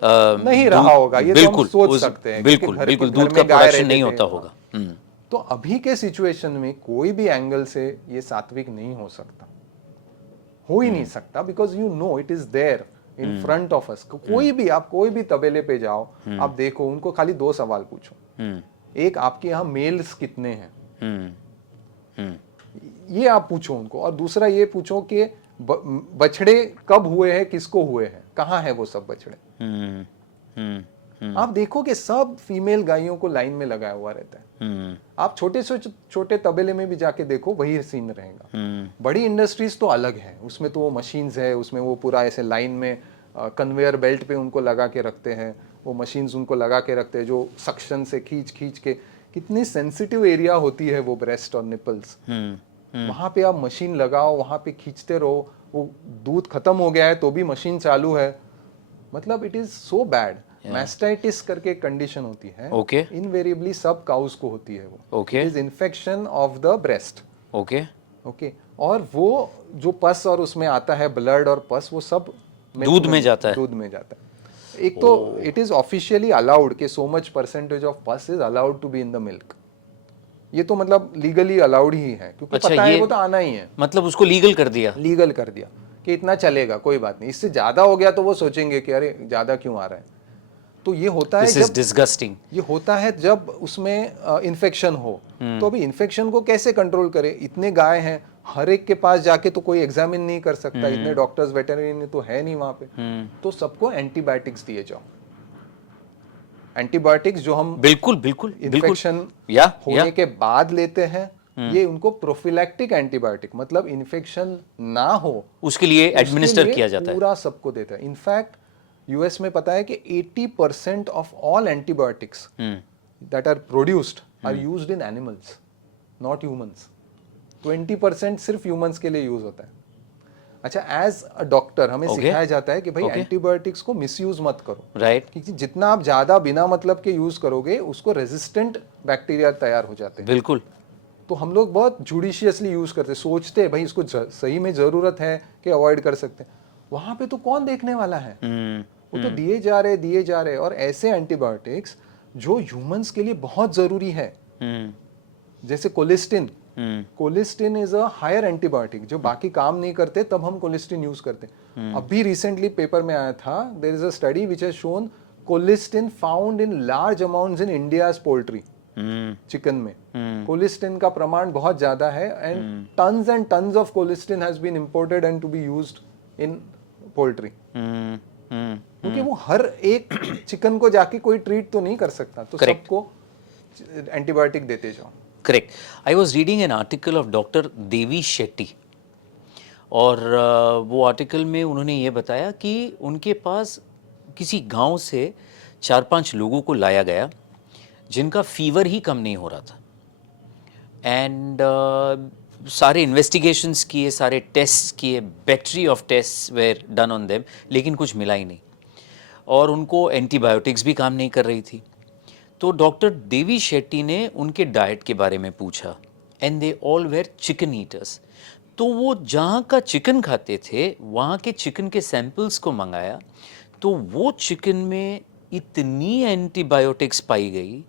नहीं रहा होगा, ये तो हम सोच सकते हैं, बिल्कुल घर बिल्कुल घर दूध में का गाय प्रोडक्शन रहते नहीं थे। होता होगा। तो अभी के सिचुएशन में कोई भी एंगल से ये सात्विक नहीं हो सकता, हो ही नहीं सकता, because you know it is there in front of us. कोई भी, आप कोई भी तबेले पे जाओ, आप देखो, उनको खाली 2 सवाल पूछो। एक, आपके यहाँ मेल्स कितने हैं, ये आप पूछो उनको, और दूसरा ये पूछो कि बछड़े कब हुए हैं, किसको हुए हैं, कहाँ है वो सब बछड़े। आप देखो कि सब फीमेल गायों को लाइन में लगाया हुआ रहता है। आप छोटे से छोटे तबेले में भी जाके देखो, वही सीन रहेगा। बड़ी इंडस्ट्रीज तो अलग है, उसमें तो वो मशीन्स है, उसमें वो पूरा ऐसे लाइन में कन्वेयर बेल्ट पे उनको लगा के रखते हैं, वो मशीन्स उनको लगा के रखते हैं जो सक्शन से खींच खींच के, कितनी सेंसिटिव एरिया होती है वो ब्रेस्ट और निपल्स, वहां पे आप मशीन लगाओ, वहां पे खींचते रहो, वो दूध खत्म हो गया है तो भी मशीन चालू है। मतलब it is so bad. Mastitis करके कंडीशन होती है, ओके, इनवेरिएबली सब काउस को होती है वो। Okay, is infection of the breast. Okay, okay, और वो जो पस और उसमें आता है ब्लड और पस, वो सब दूध में जाता है, दूध में जाता है। एक तो इट इज ऑफिशियली अलाउड कि so much percentage of pus is allowed to be in the milk. ये तो मतलब लीगली अलाउड ही है, क्योंकि अच्छा, पता है वो तो आना ही है। मतलब उसको लीगल कर दिया, लीगल कर दिया कि इतना चलेगा, कोई बात नहीं। इससे ज्यादा हो गया तो वो सोचेंगे कि अरे ज्यादा क्यों आ रहा है। तो ये होता है जब डिस्गस्टिंग, ये होता है जब उसमें इन्फेक्शन हो। तो अभी इन्फेक्शन को कैसे कंट्रोल करें, इतने गाय हैं, हर एक के पास जाके तो कोई एग्जामिन नहीं कर सकता, इतने डॉक्टर्स वेटरनरी तो है नहीं वहां पे। तो सबको एंटीबायोटिक्स दिए जाओ। एंटीबायोटिक्स जो हम बिल्कुल बिल्कुल इन्फेक्शन होने के बाद लेते हैं, ये उनको प्रोफिलैक्टिक एंटीबायोटिक, मतलब इन्फेक्शन ना हो उसके लिए एडमिनिस्टर किया जाता है, पूरा सबको देता है। इनफैक्ट यूएस में पता है कि 80% of all antibiotics that are produced are used in animals, not humans. 20% सिर्फ ह्यूमंस के लिए यूज होता है। अच्छा, एज अ डॉक्टर हमें सिखाया जाता है कि भाई एंटीबायोटिक्स को मिसयूज मत करो, राइट, क्योंकि जितना आप ज्यादा बिना मतलब के यूज करोगे, उसको रेजिस्टेंट बैक्टीरिया तैयार हो जाते हैं। बिल्कुल। तो हम लोग बहुत जुडिशियसली यूज करते, सोचते हैं भाई इसको सही में जरूरत है कि अवॉइड कर सकते हैं। वहां पे तो कौन देखने वाला है, वो तो दिए जा रहे। और ऐसे एंटीबायोटिक्स जो ह्यूमंस के लिए बहुत जरूरी है, जैसे colistin. Colistin is a higher antibiotic, जो बाकी काम नहीं करते तब हम कोलिस्टिन यूज करते हैं। अभी रिसेंटली पेपर में आया था, there is a study which has shown colistin found in large amounts in India's poultry, chicken में कोलिस्टिन का प्रमाण बहुत ज्यादा है, and tons of colistin has been imported and to be used in poultry. क्योंकि वो हर एक चिकन को जाके कोई ट्रीट तो नहीं कर सकता, तो सबको एंटीबायोटिक देते जाओ। Correct. I was reading an article of doctor Devi Shetty, और वो आर्टिकल में उन्होंने ये बताया कि उनके पास किसी गांव से 4-5 लोगों को लाया गया जिनका फीवर ही कम नहीं हो रहा था, एंड सारे इन्वेस्टिगेशंस किए, सारे टेस्ट किए, battery of test were done on them, लेकिन कुछ मिला ही नहीं, और उनको एंटीबायोटिक्स भी काम नहीं कर रही थी। तो डॉक्टर देवी शेट्टी ने उनके डाइट के बारे में पूछा, and they all where chicken eaters. तो वो जहाँ का चिकन खाते थे वहाँ के चिकन के सैंपल्स को मंगाया, तो वो चिकन में इतनी एंटीबायोटिक्स पाई गई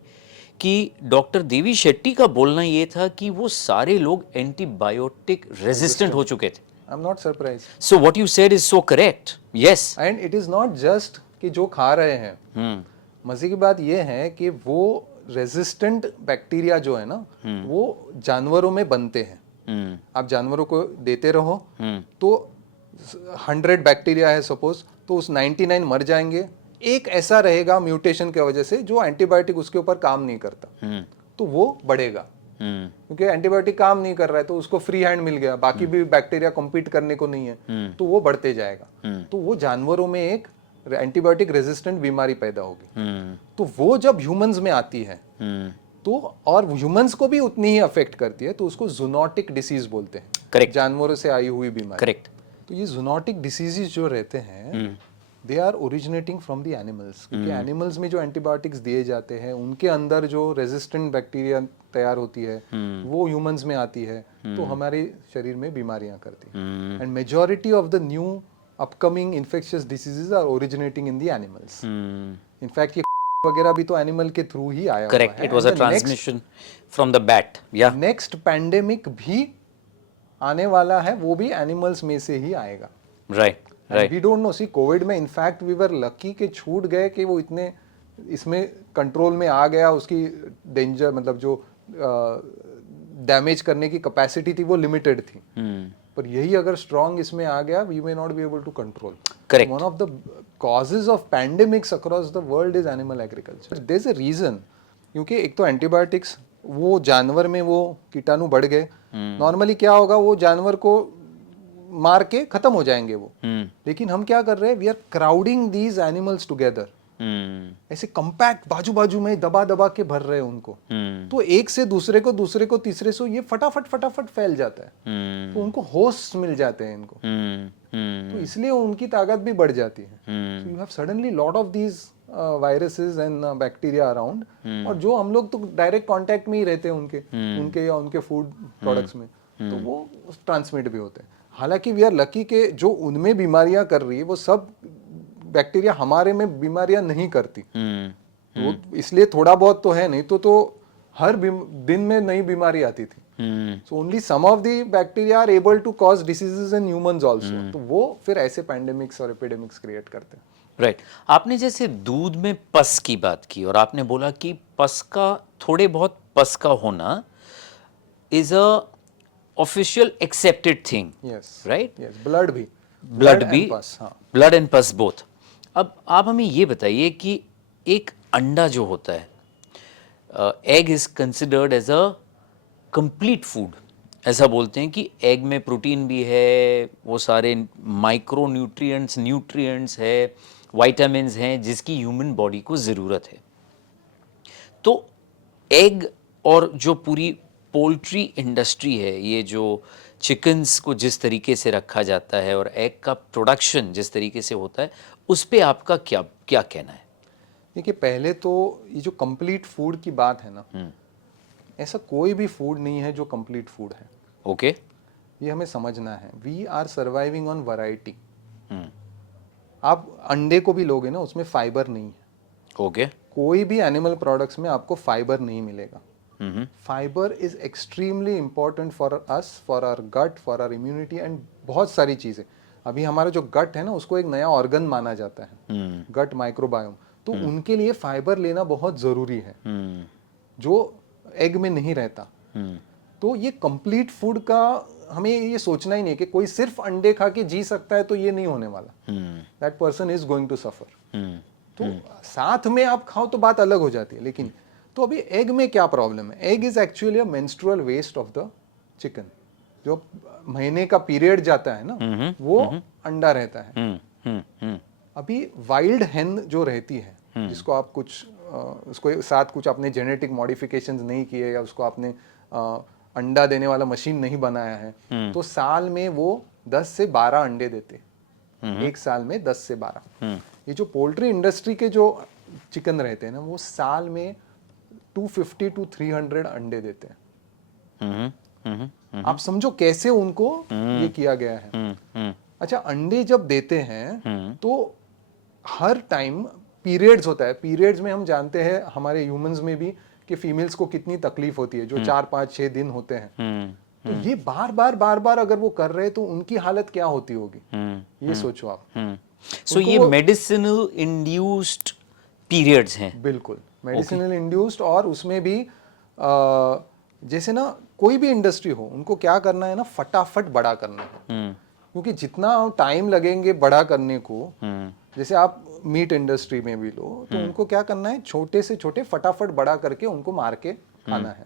कि डॉक्टर देवी शेट्टी का बोलना ये था कि वो सारे लोग एंटीबायोटिक रेजिस्टेंट हो चुके थे। I am not surprised. So what you said is so correct, yes. And it is not just कि जो खा रहे हैं, मजे की बात ये है कि वो रेजिस्टेंट बैक्टीरिया जो है ना, वो जानवरों में बनते हैं। आप जानवरों को देते रहो, तो 100 बैक्टीरिया है सपोज, तो उस 99 मर जाएंगे, एक ऐसा रहेगा म्यूटेशन की वजह से जो एंटीबायोटिक उसके ऊपर काम नहीं करता, तो वो बढ़ेगा। क्योंकि एंटीबायोटिक काम नहीं कर रहा है तो उसको फ्री हैंड मिल गया, बाकी भी बैक्टीरिया कम्पीट करने को नहीं है, तो वो बढ़ते जाएगा, तो वो जानवरों में एक एंटीबायोटिक रेजिस्टेंट बीमारी पैदा होगी। तो वो जब ह्यूमंस में आती है तो और ह्यूमंस को भी उतनी ही अफेक्ट करती है, तो उसको जूनोटिक डिसीज बोलते हैं। करेक्ट। जानवरों से आई हुई बीमारी। करेक्ट। तो ये जूनोटिक डिसीजेस जो रहते हैं they are originating from the animals, क्योंकि एनिमल्स में जो एंटीबायोटिक्स दिए जाते हैं उनके अंदर जो रेजिस्टेंट बैक्टीरिया तैयार होती है वो ह्यूमंस में आती है, तो हमारे शरीर में बीमारियां करती है। And majority of the new upcoming infectious diseases are originating in the animals. In fact ये वगैरह भी तो एनिमल के थ्रू ही आया हुआ है। Correct, it was a transmission from the bat. या नेक्स्ट पैंडेमिक भी आने वाला है, वो भी एनिमल्स में से ही आएगा। Right right. We don't know, see COVID में इनफैक्ट वी वर लकी के छूट गए कि वो इतने इसमें कंट्रोल में आ गया, उसकी डेंजर मतलब जो डैमेज करने की कैपेसिटी थी वो लिमिटेड थी, पर यही अगर स्ट्रॉन्ग इसमें आ गया we may not be able to control. Correct. One of the causes of pandemics across the world is animal agriculture. There is a reason, क्योंकि एक तो एंटीबायोटिक्स, वो जानवर में वो कीटाणु बढ़ गए, नॉर्मली क्या होगा वो जानवर को मार के खत्म हो जाएंगे वो, लेकिन हम क्या कर रहे हैं, we are crowding these animals together, ऐसे कंपैक्ट बाजू बाजू में दबा दबा के भर रहे हैं उनको, तो एक से दूसरे को तीसरे से ये फटाफट फैल जाता है, तो उनको होस्ट मिल जाते हैं इनको, तो इसलिए उनकी ताकत भी बढ़ जाती है। So you have suddenly lot of these viruses and bacteria around, और जो हम लोग तो डायरेक्ट कांटेक्ट में ही रहते हैं उनके या उनके फूड प्रोडक्ट्स में, तो वो ट्रांसमिट भी होते हैं। हालांकि वी आर लकी के जो उनमें बीमारियां कर रही है वो सब बैक्टीरिया हमारे में बीमारियां नहीं करती, तो इसलिए थोड़ा बहुत तो है, नहीं तो हर दिन में नई बीमारी आती थी। So only some of the bacteria are able to cause diseases in humans also, तो वो फिर ऐसे पैंडेमिक्स और एपिडेमिक्स क्रिएट करते हैं। राइट। आपने जैसे दूध में पस की बात की और आपने बोला कि पस का थोड़े बहुत पस का होना is a official accepted thing, yes right? Yes, blood भी, ब्लड भी, and pus, हाँ। ब्लड एंड पस बोथ। अब आप हमें ये बताइए कि एक अंडा जो होता है, egg is considered as a complete food, ऐसा बोलते हैं कि एग में प्रोटीन भी है, वो सारे माइक्रो न्यूट्रिएंट्स है, विटामिन्स हैं जिसकी ह्यूमन बॉडी को ज़रूरत है। तो एग और जो पूरी पोल्ट्री इंडस्ट्री है, ये जो चिकन्स को जिस तरीके से रखा जाता है और एग का प्रोडक्शन जिस तरीके से होता है, उस पे आपका क्या क्या कहना है? देखिए, पहले तो ये जो कंप्लीट फूड की बात है ना, ऐसा कोई भी फूड नहीं है जो कंप्लीट फूड है। ओके। ये हमें समझना है। We are surviving on variety. आप अंडे को भी लोगे ना, उसमें फाइबर नहीं है। ओके। कोई भी एनिमल प्रोडक्ट्स में आपको फाइबर नहीं मिलेगा। Fibre is extremely important for us, for our gut, for our immunity and बहुत सारी चीजें। अभी हमारा जो गट है ना, उसको एक नया ऑर्गन माना जाता है, गट माइक्रोबायोम, तो उनके लिए फाइबर लेना बहुत जरूरी है, जो एग में नहीं रहता। तो ये कंप्लीट फूड का हमें ये सोचना ही नहीं कि कोई सिर्फ अंडे खा के जी सकता है, तो ये नहीं होने वाला। That person is going to suffer. तो साथ में आप खाओ तो बात अलग हो जाती है, लेकिन तो अभी एग में क्या प्रॉब्लम है? Egg is actually a menstrual waste of the chicken. जो महीने का पीरियड जाता है ना, वो अंडा रहता है। अभी वाइल्ड हेन जो रहती है, जिसको आप कुछ उसको साथ कुछ अपने जेनेटिक मॉडिफिकेशंस नहीं किए या उसको आपने अंडा देने वाला मशीन नहीं बनाया है, तो साल में वो 10 से 12 अंडे देते हैं। एक साल में 10 से 12। ये जो पोल्ट्री इंडस्ट्री के जो चिकन रहते हैं ना, वो साल में 250 to 300 अंडे देते हैं। आप समझो कैसे उनको ये किया गया है। अच्छा, अंडे जब देते हैं तो हर टाइम पीरियड्स होता है। पीरियड्स में हम जानते हैं हमारे ह्यूमंस में भी कि फीमेल्स को कितनी तकलीफ होती है, जो 4, 5, 6 दिन होते हैं। तो ये बार बार अगर वो कर रहे हैं तो उनकी हालत क्या होती होगी, ये सोचो आप। सो ये मेडिसिनल इंड्यूस्ड पीरियड्स हैं। बिल्कुल मेडिसिनल इंड्यूस्ड, और उसमें भी जैसे ना कोई भी इंडस्ट्री हो, उनको क्या करना है ना, फटाफट बड़ा करना है। क्योंकि जितना टाइम लगेंगे बड़ा करने को, जैसे आप मीट इंडस्ट्री में भी लो, तो उनको क्या करना है, छोटे से छोटे फटाफट बड़ा करके उनको मार के खाना है।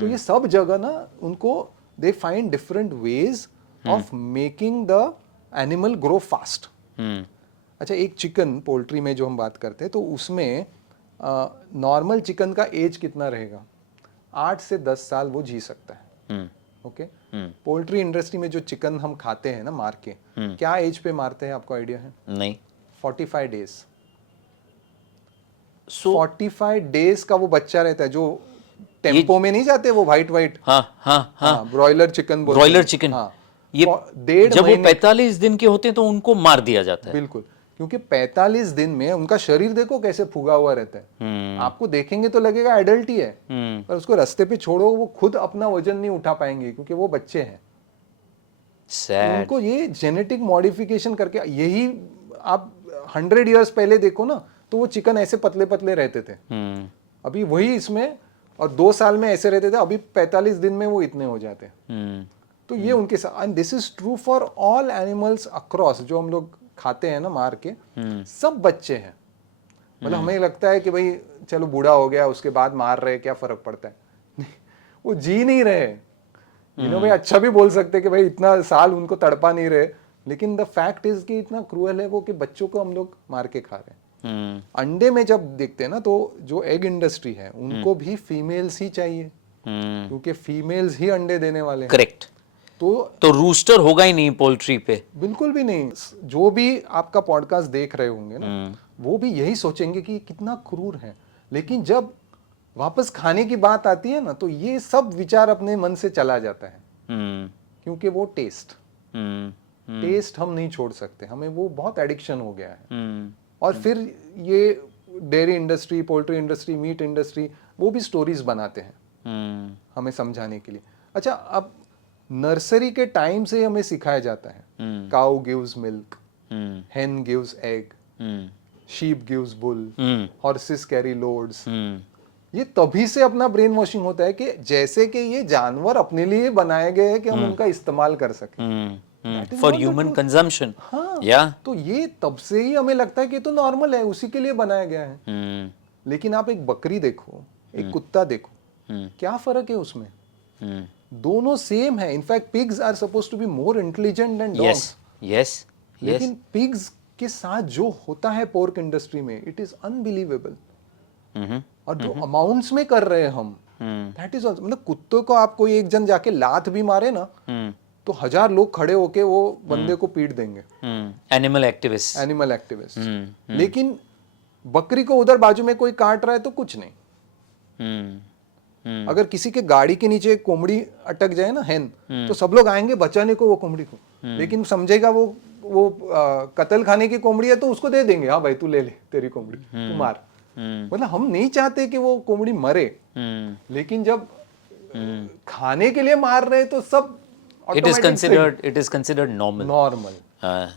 तो ये सब जगह ना उनको they find different ways of making the animal grow fast. अच्छा, एक चिकन पोल्ट्री में जो हम बात करते हैं तो उसमें नॉर्मल चिकन का एज कितना रहेगा? 8 से 10 साल वो जी सकता है. ओके. पोल्ट्री इंडस्ट्री में जो चिकन हम खाते हैं ना मार के, क्या एज पे मारते हैं, आपको आइडिया है? नहीं. 45 डेज. So 45 डेज का वो बच्चा रहता है, जो टेम्पो में नहीं जाते वो वाइट. हाँ, ब्रॉयलर चिकन बोलते ब्रॉयलर हैं. चिकन. हाँ. ये 1.5 जब वो महीने 45 दिन के होते हैं तो उनको मार दिया जाता है. बिल्कुल, क्योंकि 45 दिन में उनका शरीर देखो कैसे फूगा हुआ रहता है. आपको देखेंगे तो लगेगा एडल्ट ही है, पर उसको रास्ते पे छोड़ो वो खुद अपना वजन नहीं उठा पाएंगे क्योंकि वो बच्चे हैं. सैड. उनको ये जेनेटिक मॉडिफिकेशन करके, यही आप 100 इयर्स पहले देखो ना तो वो चिकन ऐसे पतले पतले रहते थे. अभी वही इसमें, और 2 साल में ऐसे रहते थे, अभी 45 दिन में वो इतने हो जाते हैं. तो ये उनके साथ, and this is true for all animals across. जो हम लोग खाते हैं ना मार के, सब बच्चे हैं. मतलब हमें लगता है कि भाई चलो बूढ़ा हो गया उसके बाद मार रहे, क्या फर्क पड़ता है. वो जी नहीं रहे. भाई अच्छा भी बोल सकते हैं कि भाई इतना साल उनको तड़पा नहीं रहे, लेकिन द फैक्ट इज कि इतना क्रूअल है वो कि बच्चों को हम लोग मार के खा रहे हैं. अंडे में जब देखते हैं ना तो जो एग इंडस्ट्री है उनको भी फीमेल्स ही चाहिए, क्योंकि फीमेल्स ही अंडे देने वाले हैं. करेक्ट. तो रूस्टर होगा ही नहीं पोल्ट्री पे. बिल्कुल भी नहीं. जो भी आपका पॉडकास्ट देख रहे होंगे ना, वो भी यही सोचेंगे कि कितना क्रूर है. लेकिन जब वापस खाने की बात आती है ना तो ये सब विचार अपने मन से चला जाता है. क्योंकि वो टेस्ट हम नहीं छोड़ सकते. हमें वो बहुत एडिक्शन हो गया है. और फिर ये dairy industry, poultry industry, meat industry, वो भी स्टोरीज बनाते हैं हमें समझाने के लिए. अच्छा, अब नर्सरी के टाइम से हमें सिखाया जाता है, cow gives milk, hen gives egg, sheep gives bull, horses carry loads. ये तभी से अपना ब्रेन वॉशिंग होता है कि जैसे कि ये जानवर अपने लिए बनाए गए हैं कि हम उनका इस्तेमाल कर सकें फॉर ह्यूमन कंजम्पशन. हाँ. या तो ये तब से ही हमें लगता है कि ये तो नॉर्मल है, उसी के लिए बनाया गया है. लेकिन आप एक बकरी देखो, एक कुत्ता देखो, क्या फर्क है उसमें? दोनों सेम है. In fact pigs are supposed to be more intelligent than dogs. Yes. लेकिन पिग्स के साथ जो होता है पोर्क इंडस्ट्री में, इट इज अनबिलीवेबल. और जो अमाउंट्स में कर रहे हैं हम, दैट इज ऑल्सो, मतलब कुत्तों को आप कोई एक जन जाके लात भी मारे ना तो 1000 लोग खड़े होके वो बंदे को पीट देंगे. Animal activist. लेकिन बकरी को उधर बाजू में कोई काट रहा है तो कुछ नहीं. अगर किसी के गाड़ी के नीचे एक कोमड़ी अटक जाए ना, हेन, तो सब लोग आएंगे बचाने को वो कोमड़ी को. लेकिन समझेगा वो कत्ल खाने की कोमड़ी है तो उसको दे देंगे, हाँ भाई तू ले ले तेरी कोमड़ी, तू मार. मतलब हम नहीं चाहते कि वो कोमड़ी मरे, लेकिन जब खाने के लिए मार रहे तो सब इट इज कंसिडर्ड नॉर्मल.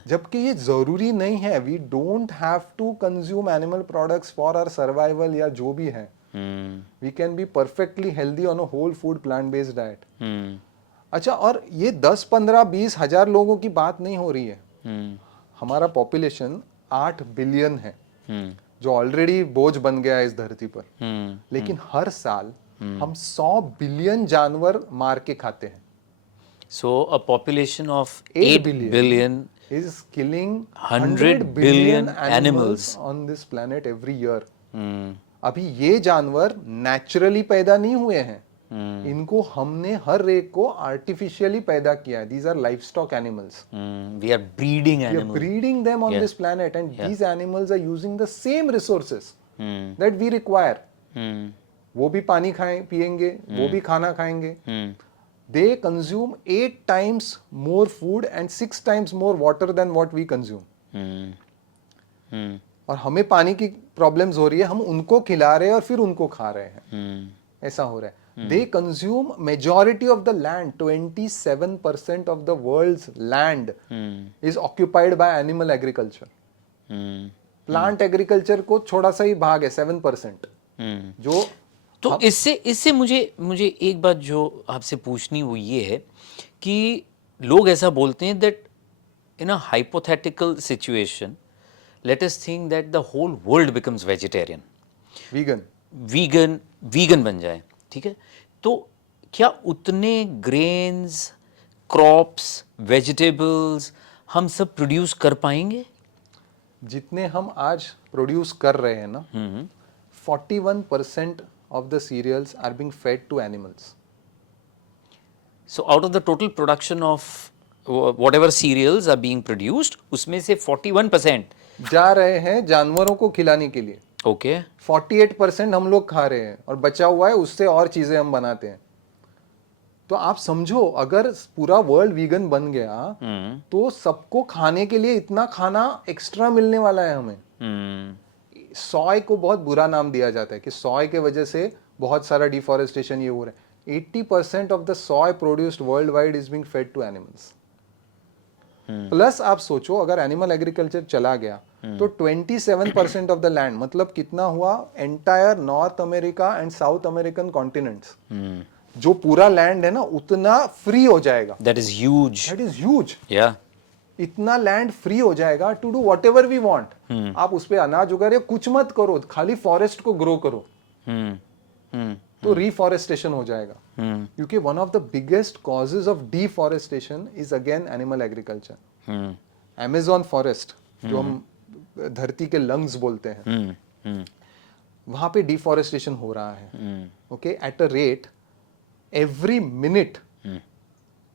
जबकि ये जरूरी नहीं है. We don't have to consume animal products for our survival या जो भी है. We can be perfectly healthy on a whole food plant based diet. अच्छा, और ये 10, 15, 20 हजार लोगों की बात नहीं हो रही है. हमारा पॉपुलेशन 8 बिलियन है, जो ऑलरेडी बोझ बन गया है इस धरती पर. लेकिन हर साल हम 100 बिलियन जानवर मार के खाते हैं. So a population of 8 billion is killing 100 billion animals on this planet every year. अभी ये जानवर नेचुरली पैदा नहीं हुए हैं. इनको हमने हर एक को आर्टिफिशियली पैदा किया है. These are livestock animals. We are breeding animals. We are breeding them on this planet, and these animals are using the same resources that we require. वो भी पानी पिएंगे, वो भी खाना खाएंगे. They consume 8 times more food and 6 times more water than what we consume. और हमें पानी की प्रॉब्लम्स हो रही है, हम उनको खिला रहे हैं और फिर उनको खा रहे हैं. ऐसा हो रहा है. They consume majority of the land. 27% of the world's land is occupied by animal agriculture. Plant agriculture को छोटा सा ही भाग है 7%. जो तो इससे मुझे एक बात जो आपसे पूछनी वो ये है कि लोग ऐसा बोलते हैं that in a hypothetical situation let us think that the whole world becomes vegetarian, vegan बन जाए, ठीक है, तो क्या उतने ग्रेन्स, क्रॉप्स, वेजिटेबल्स हम सब प्रोड्यूस कर पाएंगे? जितने हम आज प्रोड्यूस कर रहे हैं ना, 41% of the cereals are being fed to animals. So out of the total production of whatever cereals are being produced, उसमें से 41% जा रहे हैं जानवरों को खिलाने के लिए. okay 48% हम लोग खा रहे हैं और बचा हुआ है उससे और चीजें हम बनाते हैं. तो आप समझो, अगर पूरा वर्ल्ड वीगन बन गया तो सबको खाने के लिए इतना खाना एक्स्ट्रा मिलने वाला है हमें. सॉय को बहुत बुरा नाम दिया जाता है कि सॉय के वजह से बहुत सारा डिफॉरेस्टेशन ये हो रहा है. 80% of the soy produced world wide is being fed to animals. Plus आप सोचो, अगर एनिमल एग्रीकल्चर चला गया तो 27% ऑफ द लैंड, मतलब कितना हुआ, entire north America and south American continents, जो पूरा लैंड है ना उतना फ्री हो जाएगा. that is huge. That is huge. Yeah. इतना लैंड फ्री हो जाएगा to do whatever we want. आप उस पर अनाज उगा रहे हो, कुछ मत करो, खाली फॉरेस्ट को ग्रो करो. तो रिफॉरेस्टेशन हो जाएगा. क्योंकि one of the biggest causes of deforestation is again animal agriculture. Amazon forest, जो हम धरती के लंग्स बोलते हैं, वहां पे डिफॉरेस्टेशन हो रहा है. Okay, at a rate every minute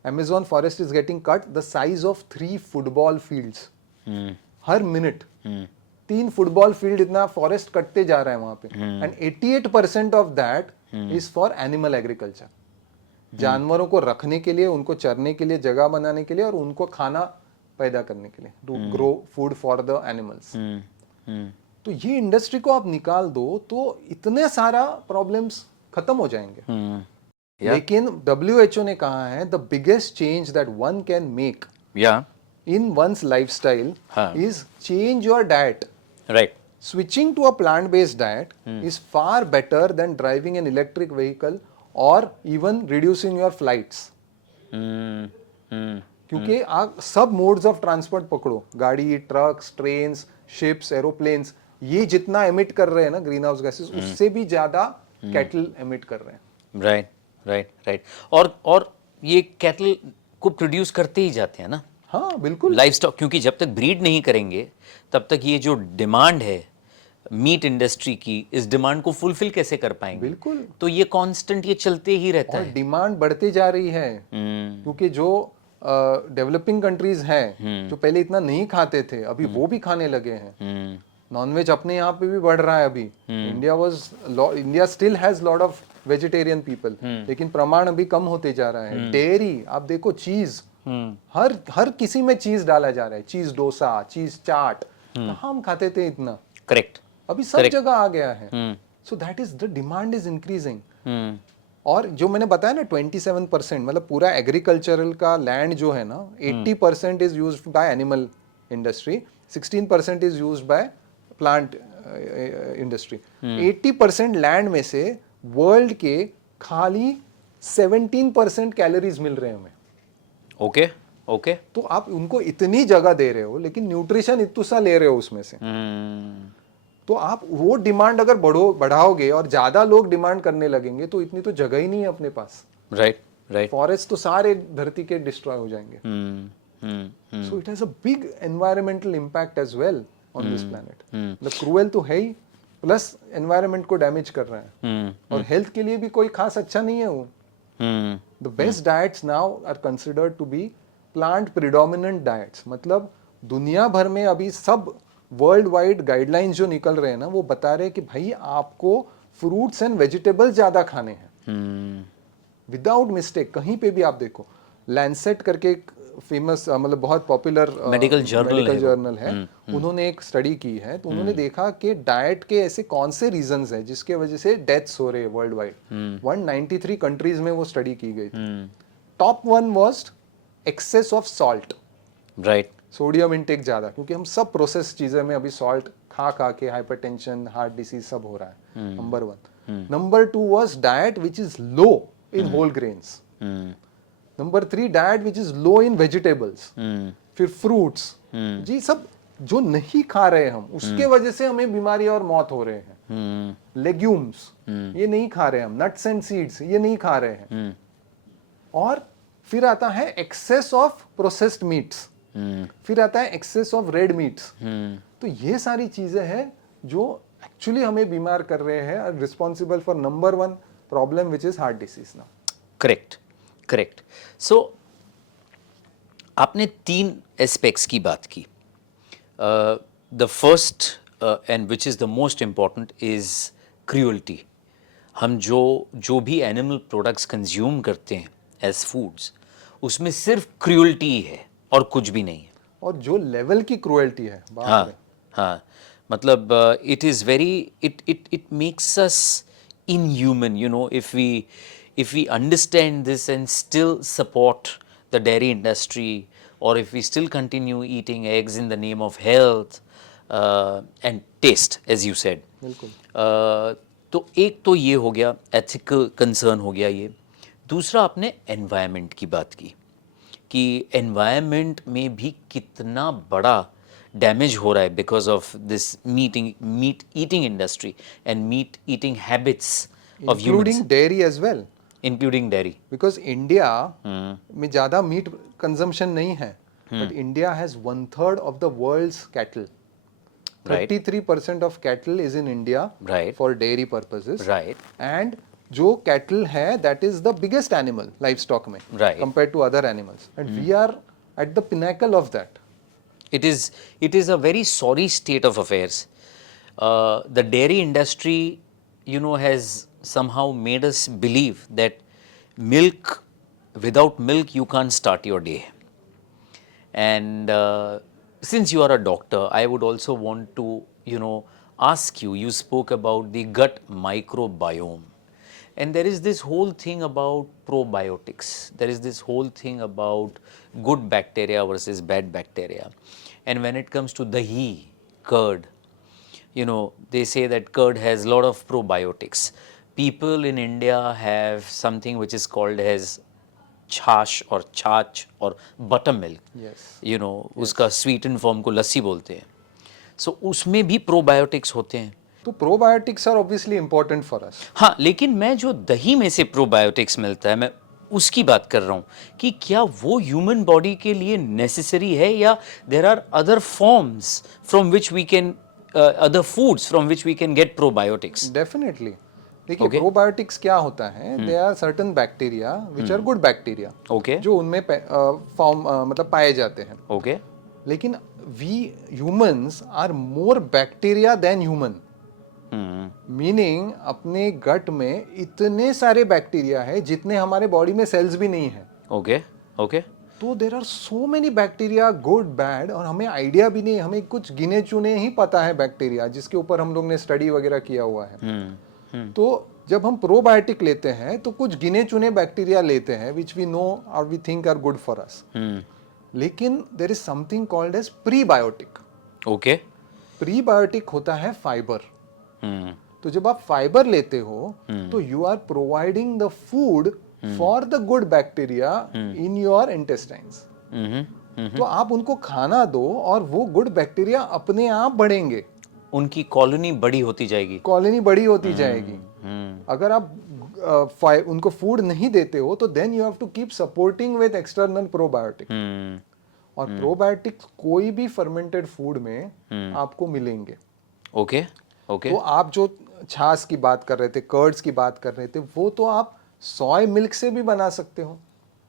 Amazon forest is getting cut the size of 3 football fields. Her minute 3 football field इतना फॉरेस्ट कटते जा रहा है वहां पे. And 88% of that is for animal agriculture. जानवरों को रखने के लिए, उनको चरने के लिए, जगह बनाने के लिए और उनको खाना पैदा करने के लिए, to grow food for the animals. तो ये इंडस्ट्री को आप निकाल दो तो इतने सारा प्रॉब्लम्स खत्म हो जाएंगे. लेकिन WHO ने कहा है the biggest change that one can make Yeah. In one's lifestyle is change your diet. Right. Switching to a plant-based diet is far better than driving an electric vehicle or even reducing your flights. क्योंकि आप सब मोड्स ऑफ ट्रांसपोर्ट पकड़ो, गाड़ी, ट्रक्स, ट्रेन्स, शिप्स, एरोप्लेन्स, ये जितना एमिट कर रहे हैं ना ग्रीन हाउस गैसेस, उससे भी ज्यादा कैटल एमिट कर रहे हैं. Right right right. और ये कैटल को प्रोड्यूस करते ही जाते हैं ना. हाँ बिल्कुल. लाइफ स्टॉक, क्योंकि जब तक ब्रीड नहीं करेंगे तब तक ये जो डिमांड है मीट इंडस्ट्री की, इस डिमांड को फुलफिल कैसे कर पाएंगे. बिल्कुल. तो ये कांस्टेंट ये चलते ही रहता और है. डिमांड बढ़ती जा रही है. क्योंकि जो डेवलपिंग कंट्रीज हैं जो पहले इतना नहीं खाते थे, अभी वो भी खाने लगे हैं. नॉनवेज अपने यहाँ पे भी बढ़ रहा है अभी. India still has lot of vegetarian people, लेकिन प्रमाण अभी कम होते जा रहा है. डेयरी आप देखो, चीज, हर किसी में चीज डाला जा रहा है. चीज डोसा, चीज चाट, कहाँ हम खाते थे इतना. करेक्ट. अभी सब जगह आ गया है. सो that is the demand is increasing. और जो मैंने बताया ना 27%, मतलब पूरा एग्रीकल्चरल का लैंड जो है ना, 80% is used by animal industry, 16% is used by plant industry. 80% land में से वर्ल्ड के खाली 17% कैलोरीज मिल रहे हैं हमें. Okay okay. तो आप उनको इतनी जगह दे रहे हो लेकिन न्यूट्रिशन इतना सा ले रहे हो उसमें से. तो आप वो डिमांड अगर बढ़ाओगे और ज्यादा लोग डिमांड करने लगेंगे तो इतनी तो जगह ही नहीं है अपने पास. Right right. फॉरेस्ट तो सारे धरती के डिस्ट्रॉय हो जाएंगे. So it has a big environmental impact as well on this planet. मतलब क्रूएल तो है ही, प्लस एनवायरमेंट को डैमेज कर रहा है. और हेल्थ के लिए भी कोई खास अच्छा नहीं है वो. The best diets now are considered to be plant predominant diets. मतलब दुनिया भर में अभी सब वर्ल्ड वाइड गाइडलाइंस जो निकल रहे हैं ना, वो बता रहे हैं कि भाई आपको फ्रूट्स एंड वेजिटेबल्स ज्यादा खाने हैं. Without mistake. कहीं पे भी आप देखो, लैंसेट करके एक फेमस, मतलब बहुत पॉपुलर मेडिकल जर्नल है, उन्होंने एक स्टडी की है. तो उन्होंने देखा कि डाइट के ऐसे कौन से रीजंस हैं जिसके वजह से डेथ्स हो रहे हैं वर्ल्ड वाइड. 193 कंट्रीज में वो स्टडी की गई थी. Top 1 was excess of salt. Right. Sodium intake ज्यादा, क्योंकि हम सब प्रोसेस चीजें में अभी सॉल्ट खा के हाइपरटेंशन, हार्ट डिसीज सब हो रहा है. Number 1. Number 2 was diet which is low in whole grains. Number 3 diet which is low in vegetables. फिर फ्रूट्स. जी सब जो नहीं खा रहे हम, उसके वजह से हमें बीमारी और मौत हो रहे हैं. लेग्यूम्स ये नहीं खा रहे हम, नट्स एंड सीड्स ये नहीं खा रहे हैं. और फिर आता है एक्सेस ऑफ प्रोसेस्ड मीट्स, फिर आता है एक्सेस ऑफ रेड मीट्स। तो ये सारी चीजें हैं जो एक्चुअली हमें बीमार कर रहे हैं और responsible for number 1 problem which is heart disease now. Correct, correct. So आपने 3 एस्पेक्ट्स की बात की। The first and which is the most important is cruelty. हम जो भी एनिमल प्रोडक्ट्स कंज्यूम करते हैं एज फूड्स, उसमें सिर्फ क्रूअल्टी ही है और कुछ भी नहीं है। और जो लेवल की क्रूएल्टी है, बाप रे। हाँ, हाँ, मतलब it is very, it makes us inhuman, you know, if we understand this and still support the dairy industry, or if we still continue eating eggs in the name of health and taste, as you said. बिल्कुल। तो एक तो ये हो गया, एथिकल कंसर्न हो गया ये। दूसरा आपने एनवायरनमेंट की बात की कि एनवायरनमेंट में भी कितना बड़ा डैमेज हो रहा है because of this meat eating industry and meat eating habits of including dairy as well, including dairy. Because India में ज्यादा मीट कंजम्पशन नहीं है, but India has 1/3 of the world's cattle. Right. 33% of cattle is in India Right. for dairy purposes. Right. And जो cattle है that is the biggest animal livestock में, Right. compared to other animals, and we are at the pinnacle of that. It is a very sorry state of affairs. The dairy industry, you know, has somehow made us believe that without milk you can't start your day. And since you are a doctor, I would also want to, you know, ask you, you spoke about the gut microbiome. And there is this whole thing about probiotics. There is this whole thing about good bacteria versus bad bacteria. And when it comes to dahi, curd, you know, they say that curd has a lot of probiotics. People in India have something which is called as छाछ और छाछ और butter milk, Yes. You know, उसका स्वीटन फॉर्म को लस्सी बोलते हैं। सो उसमें भी प्रोबायोटिक्स होते हैं। तो probiotics are obviously important for us. हाँ, लेकिन मैं जो दही में से प्रोबायोटिक्स मिलता है, मैं उसकी बात कर रहा हूँ कि क्या वो ह्यूमन बॉडी के लिए नेसेसरी है, या there are other forms from which we can, other foods from which we can get probiotics. Definitely. देखिए Okay. प्रोबायोटिक्स क्या होता है, they are certain bacteria which are good bacteria, Okay. जो उनमें फॉर्म मतलब पाए जाते हैं। ओके। लेकिन we humans are more bacteria than human, meaning अपने गट में इतने सारे बैक्टीरिया है जितने हमारे बॉडी में सेल्स भी नहीं है। Okay, okay. तो there are so many bacteria, good bad, और हमें आइडिया भी नहीं, हमें कुछ गिने चुने ही पता है बैक्टीरिया जिसके ऊपर हम लोग ने स्टडी वगैरह किया हुआ है। तो जब हम प्रोबायोटिक लेते हैं तो कुछ गिने चुने बैक्टीरिया लेते हैं विच वी नो और we think are good for us. लेकिन there is something called as prebiotic. Okay. Prebiotic होता है फाइबर। तो जब आप फाइबर लेते हो तो you are providing the food for the good bacteria in your intestines. तो आप उनको खाना दो और वो गुड बैक्टीरिया अपने आप बढ़ेंगे, उनकी कॉलोनी बड़ी होती जाएगी। कॉलोनी बड़ी होती जाएगी। अगर आप उनको फूड नहीं देते हो तो then you have to keep supporting with external probiotic. और प्रोबायोटिक्स कोई भी फर्मेंटेड फूड में आपको मिलेंगे। Okay, okay. तो आप जो छाछ की बात कर रहे थे, कर्ड्स की बात कर रहे थे, वो तो आप सोय मिल्क से भी बना सकते हो।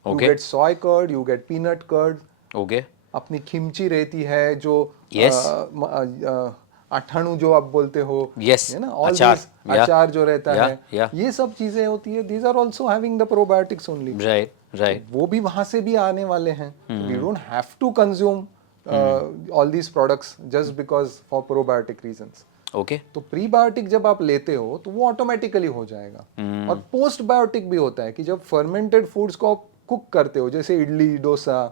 You Okay. Get soy curd, you get peanut curd. Okay. अपनी खिमची रहती है जो Yes. अठाणु जो आप बोलते हो, Yes. है ना, ऑल अचार. This Yeah. अचार जो रहता Yeah, है, yeah. ये सब चीजें होती है, these are also having the probiotics only. Right, right. वो भी वहां से भी आने वाले हैं। We don't have to consume all these products just because for probiotic reasons. Okay. तो प्रीबायोटिक जब आप लेते हो तो वो ऑटोमेटिकली हो जाएगा। और पोस्ट बायोटिक भी होता है कि जब फर्मेंटेड फूड्स को आप कुक करते हो, जैसे इडली डोसा,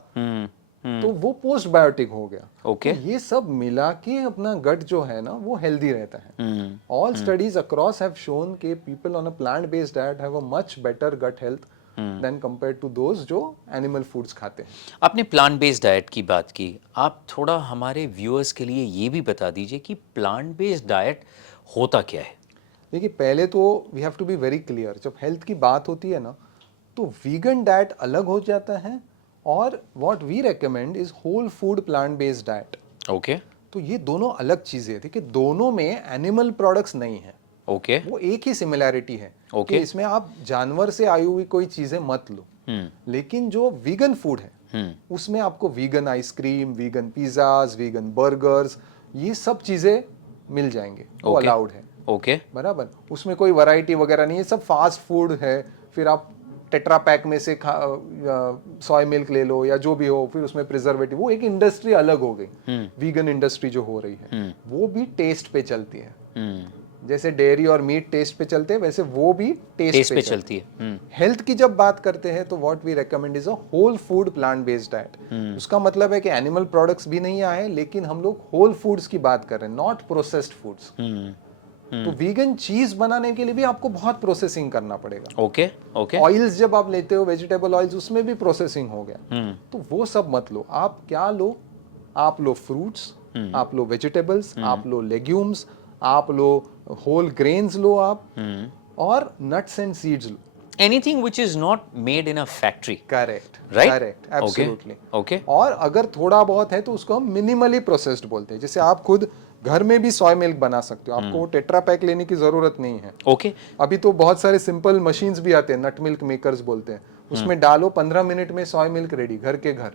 तो वो पोस्ट बायोटिक हो गया। Okay. तो ये सब मिला के अपना गट जो है ना वो हेल्दी रहता है। All studies across have shown के people on a plant based diet have a much better gut health than compared to those जो एनिमल फूड्स खाते हैं। आपने प्लांट बेस्ड डाइट की बात की, आप थोड़ा हमारे व्यूअर्स के लिए ये भी बता दीजिए कि प्लांट बेस्ड डाइट होता क्या है। देखिए पहले तो we have to be very clear, जब हेल्थ की बात होती है ना तो वीगन डाइट अलग हो जाता है और what we recommend is whole food plant based diet. Okay तो ये दोनों अलग चीजें थी कि दोनों में एनिमल प्रोडक्ट्स नहीं है, ओके वो एक ही सिमिलैरिटी है कि Okay. इसमें आप जानवर से आई हुई कोई चीजें मत लो। लेकिन जो वीगन फूड है उसमें आपको vegan ice cream, vegan pizzas, vegan burgers, ये सब चीजें मिल जाएंगे, वो Okay. अलाउड है। ओके बराबर, उसमें कोई वैरायटी वगैरह नहीं है, सब फास्ट फूड है। फिर आप टेट्रा पैक में से सोय मिल्क ले लो या जो भी हो, फिर उसमें प्रिजर्वेटिव, वो एक इंडस्ट्री अलग हो गई। वीगन इंडस्ट्री जो हो रही है वो भी टेस्ट पे चलती है। जैसे डेयरी और मीट टेस्ट पे चलते हैं, वैसे वो भी टेस्ट पे चलती है। हेल्थ की जब बात करते हैं तो what we recommend is a whole food plant based diet. उसका मतलब है कि एनिमल प्रोडक्ट्स भी नहीं आए, लेकिन हम लोग होल फूड्स की बात कर रहे हैं, नॉट प्रोसेस्ड फूड्स। तो वीगन चीज बनाने के लिए भी आपको बहुत प्रोसेसिंग करना पड़ेगा। ओके ओके ऑयल्स जब आप लेते हो, वेजिटेबल ऑयल्स, उसमें भी प्रोसेसिंग हो गया। तो वो सब मत लो। आप क्या लो? आप लो फ्रूट्स, आप लो वेजिटेबल्स, आप लो लेग्यूम्स, आप लो होल ग्रेन्स लो आप, और nuts and seeds low. Anything which is not made in a factory. Correct, Right? Correct, absolutely. Okay. और अगर थोड़ा बहुत है तो उसको हम मिनिमली प्रोसेस्ड बोलते हैं। जैसे आप खुद घर में भी सोय मिल्क बना सकते हो, आपको वो टेट्रा पैक लेने की जरूरत नहीं है। ओके अभी तो बहुत सारे सिंपल मशीन्स भी आते हैं, नट मिल्क मेकर्स बोलते हैं, उसमें डालो 15 मिनट में सोय मिल्क रेडी, घर के घर,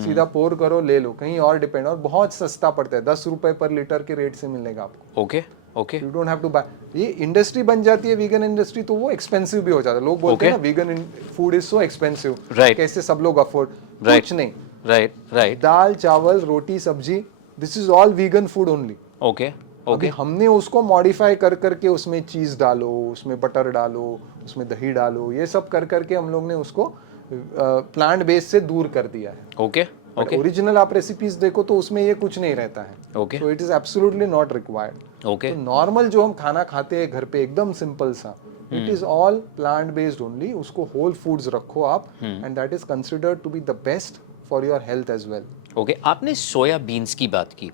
सीधा पोर करो, ले लो, कहीं और डिपेंड, और बहुत सस्ता पड़ता है, 10 रुपए पर लीटर के रेट से मिलेगा आपको। Okay okay you don't have to buy. ये इंडस्ट्री बन जाती है वीगन इंडस्ट्री, तो वो एक्सपेंसिव भी हो जाता है। लोग बोलते हैं ना vegan food is so expensive, Right. कैसे सब लोग अफोर्ड? Right. कुछ नहीं, राइट राइट दाल चावल रोटी सब्जी, this is all vegan food only. Okay अभी ओके हमने उसको मॉडिफाई कर करके उसमें चीज डालो, उसमें बटर डालो, उसमें दही डालो, ये सब कर करके हम लोग ने उसको प्लांट बेस से दूर कर दिया है। ओके बट ओके ओरिजिनल आप रेसिपीज देखो तो उसमें ये कुछ नहीं रहता है। Okay. So it is absolutely not required. Okay तो नॉर्मल जो हम खाना खाते हैं घर पे एकदम सिंपल सा, it is all plant based only. उसको होल फूड्स रखो आप, and that is considered to be the best for your health as well. Okay आपने सोया बीन्स की बात की।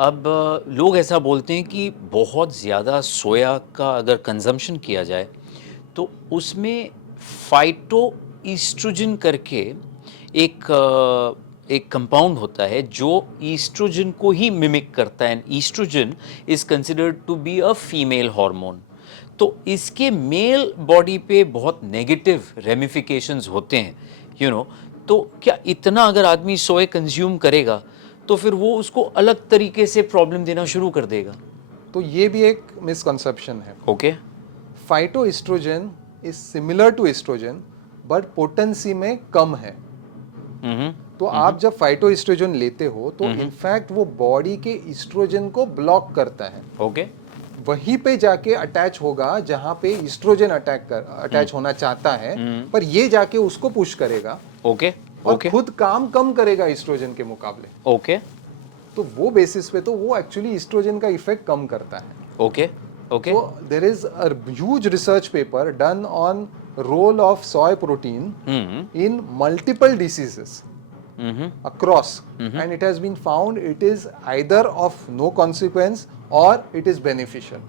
अब लोग ऐसा बोलते हैं कि बहुत ज़्यादा सोया का अगर कंजम्पशन किया जाए तो उसमें फाइटो ईस्ट्रोजन करके एक कंपाउंड होता है जो ईस्ट्रोजन को ही मिमिक करता है। And oestrogen is considered to be a female hormone. तो इसके मेल बॉडी पे बहुत नेगेटिव रेमिफिकेशंस होते हैं, यू नो। तो क्या इतना अगर आदमी सोया कंज्यूम करेगा तो फिर वो उसको अलग तरीके से प्रॉब्लम देना शुरू कर देगा? तो ये भी एक मिसकंसेप्शन है। Okay phytoestrogen is similar to oestrogen, but potency में कम है। तो आप जब फाइटो एस्ट्रोजन लेते हो तो इनफैक्ट वो बॉडी के एस्ट्रोजन को ब्लॉक करता है। ओके वहीं पे जाके अटैच होगा जहां पे एस्ट्रोजन अटैच होना चाहता है, पर ये जाके उसको पुश करेगा ओके और ओके खुद काम कम करेगा एस्ट्रोजन के मुकाबले। ओके तो वो बेसिस पे तो वो एक्चुअली एस्ट्रोजन का इफेक्ट कम करता है। Okay okay So there is a huge research paper done on role of soy protein in multiple diseases across, and it has been found it is either of no consequence or it is beneficial.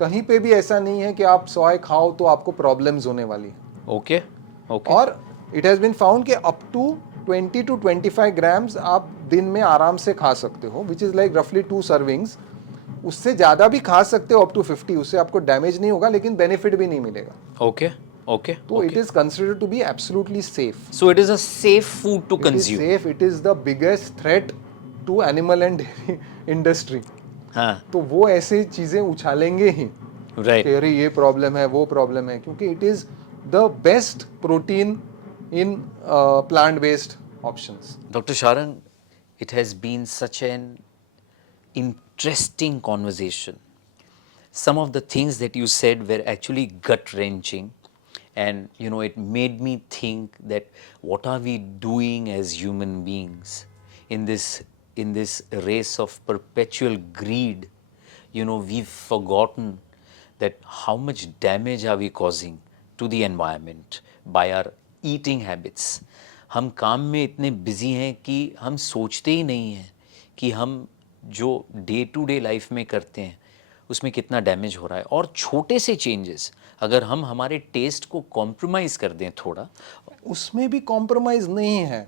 कहीं पे भी ऐसा नहीं है कि आप सोय खाओ तो आपको प्रॉब्लम्स होने वाली है। ओके ओके और इट हैज बीन फाउंड कि अप टू 20 to 25 ग्राम्स आप दिन में आराम से खा सकते हो, विच इज लाइक रफली 2 सर्विंग्स। उससे ज्यादा भी खा सकते हो अप टू 50, उससे आपको डैमेज नहीं होगा लेकिन बेनिफिट भी नहीं मिलेगा। ओके ओके तो it is considered to be absolutely safe. So it is a safe food to it is consume. Safe, it is the biggest threat to animal and dairy industry. हाँ तो वो ऐसे चीजें उछालेंगे ही राइट कि अरे ये प्रॉब्लम है वो प्रॉब्लम है, क्योंकि it is the best protein in plant based options. Dr. Sharang, it has been such an interesting conversation. Some of the things that you said were actually gut wrenching, and it made me think that what are we doing as human beings in this race of perpetual greed? We've forgotten that how much damage are we causing to the environment by our eating habits. हम काम में इतने बिजी हैं कि हम सोचते ही नहीं हैं कि हम जो डे टू डे लाइफ में करते हैं उसमें कितना डैमेज हो रहा है। और छोटे से चेंजेस अगर हम हमारे टेस्ट को कॉम्प्रोमाइज़ कर दें थोड़ा, उसमें भी कॉम्प्रोमाइज नहीं है,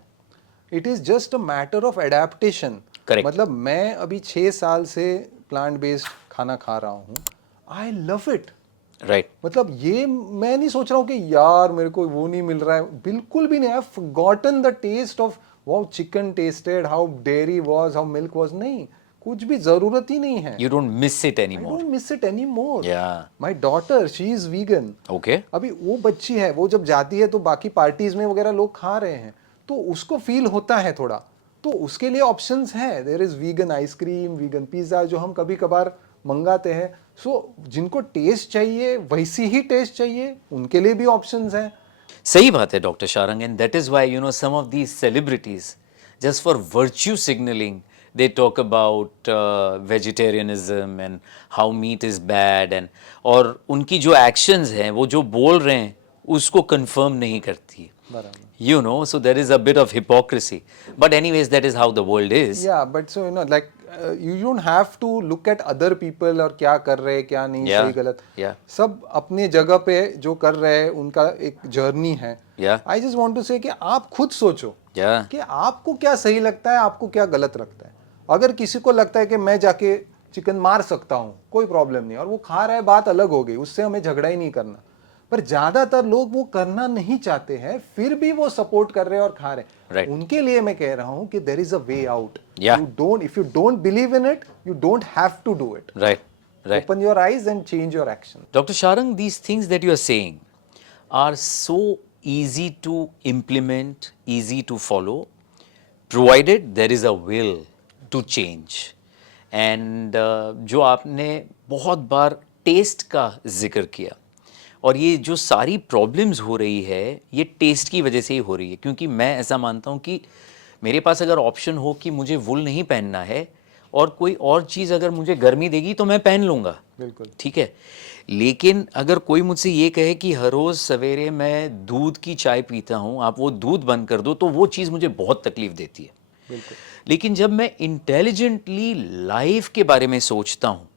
it is just a matter of adaptation. Correct. मतलब मैं अभी 6 साल से प्लांट बेस्ड खाना खा रहा हूँ, आई लव इट। राइट, मतलब ये मैं नहीं सोच रहा हूँ कि यार मेरे को वो नहीं मिल रहा है, बिल्कुल भी नहीं। I forgotten the taste of how chicken tasted, how dairy was, how milk was. नहीं, कुछ भी जरूरत ही नहीं है। You don't miss it any I more. Don't miss it any more. Yeah. My daughter she is vegan. Okay, अभी वो बच्ची है, वो जब जाती है तो बाकी पार्टीज में वगैरह लोग खा रहे हैं, तो उसको फील होता है थोड़ा, तो उसके लिए ऑप्शंस हैं। There is vegan ice cream, vegan pizza जो हम कभी कभार मंगाते हैं। सो जिनको टेस्ट चाहिए वैसी ही टेस्ट चाहिए, उनके लिए भी ऑप्शंस हैं। सही बात है doctor Sharang, and that is why some of these celebrities just for virtue signaling they talk about vegetarianism and how meat is bad, and और उनकी जो एक्शंस हैं वो जो बोल रहे हैं उसको कंफर्म नहीं करती है, बराबर। so there is a bit of hypocrisy, but anyways that is how the world is. Yeah, but so like you don't have to look at other people और क्या कर रहे हैं क्या नहीं, Yeah, सही गलत। yeah. सब अपने जगह पे जो कर रहे हैं उनका एक जर्नी है। Yeah. I just want to say कि आप खुद सोचो Yeah. कि आपको क्या सही लगता है, आपको क्या गलत लगता है। अगर किसी को लगता है कि मैं जाके चिकन मार सकता हूँ, कोई प्रॉब्लम नहीं, और वो खा रहा है, बात अलग हो गई, उससे हमें झगड़ा ही नहीं करना। पर ज्यादातर लोग वो करना नहीं चाहते हैं, फिर भी वो सपोर्ट कर रहे हैं और खा रहे हैं। Right. उनके लिए मैं कह रहा हूं कि there is a way out. Yeah. You don't, if you don't believe in it, you don't have to do it. Right. Open your eyes and change your action. Dr. Sharang, these things that you are saying are so easy to implement, easy to follow, provided there is a will to change. And जो आपने बहुत बार टेस्ट का जिक्र किया, और ये जो सारी प्रॉब्लम्स हो रही है ये टेस्ट की वजह से ही हो रही है, क्योंकि मैं ऐसा मानता हूँ कि मेरे पास अगर ऑप्शन हो कि मुझे वुल नहीं पहनना है और कोई और चीज़ अगर मुझे गर्मी देगी तो मैं पहन लूँगा, बिल्कुल ठीक है। लेकिन अगर कोई मुझसे ये कहे कि हर रोज़ सवेरे मैं दूध की चाय पीता हूँ, आप वो दूध बंद कर दो, तो वो चीज़ मुझे बहुत तकलीफ़ देती है। बिल्कुल। लेकिन जब मैं इंटेलिजेंटली लाइफ के बारे में सोचता हूँ,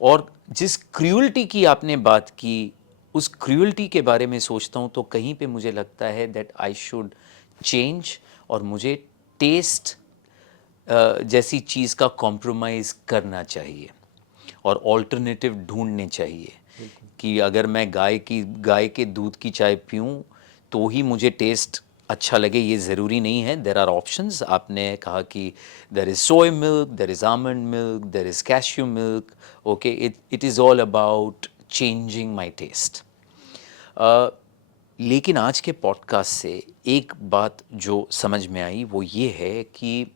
और जिस क्रूअल्टी की आपने बात की उस क्रूअल्टी के बारे में सोचता हूँ, तो कहीं पे मुझे लगता है दैट आई शुड चेंज, और मुझे टेस्ट जैसी चीज़ का कॉम्प्रोमाइज़ करना चाहिए और ऑल्टरनेटिव ढूंढने चाहिए। कि अगर मैं गाय के दूध की चाय पीऊँ तो ही मुझे टेस्ट अच्छा लगे, ये ज़रूरी नहीं है। There are options. आपने कहा कि there is soy milk, there is almond milk, there is cashew milk. Okay, it is all about changing my taste. लेकिन आज के पॉडकास्ट से एक बात जो समझ में आई वो ये है कि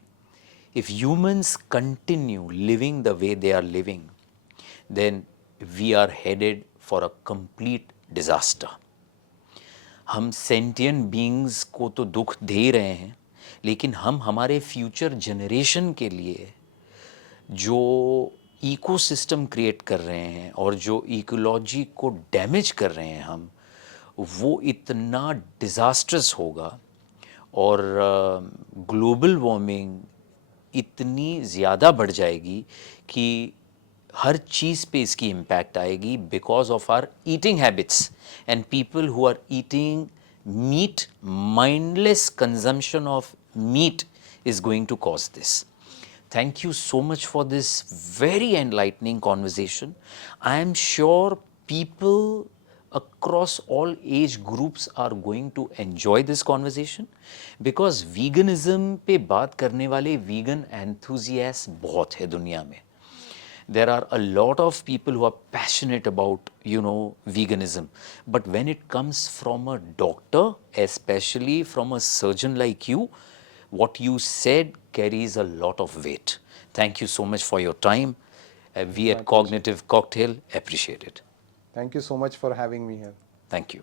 if humans continue living the way they are living, then we are headed for a complete disaster. हम sentient beings को तो दुख दे रहे हैं, लेकिन हम हमारे फ्यूचर जनरेशन के लिए जो इकोसिस्टम क्रिएट कर रहे हैं और जो इकोलॉजी को डैमेज कर रहे हैं हम, वो इतना डिज़ास्ट्रस होगा, और ग्लोबल वार्मिंग इतनी ज़्यादा बढ़ जाएगी कि हर चीज़ पे इसकी इम्पैक्ट आएगी, because of our eating habits and people who are eating meat, mindless consumption of meat is going to cause this. Thank you so much for this very enlightening conversation. I am sure people across all age groups are going to enjoy this conversation, because veganism पे बात करने वाले vegan enthusiasts बहुत है दुनिया में. There are a lot of people who are passionate about, veganism. But when it comes from a doctor, especially from a surgeon like you, what you said carries a lot of weight. Thank you so much for your time. We at Cognitive Cocktail appreciate it. Thank you so much for having me here. Thank you.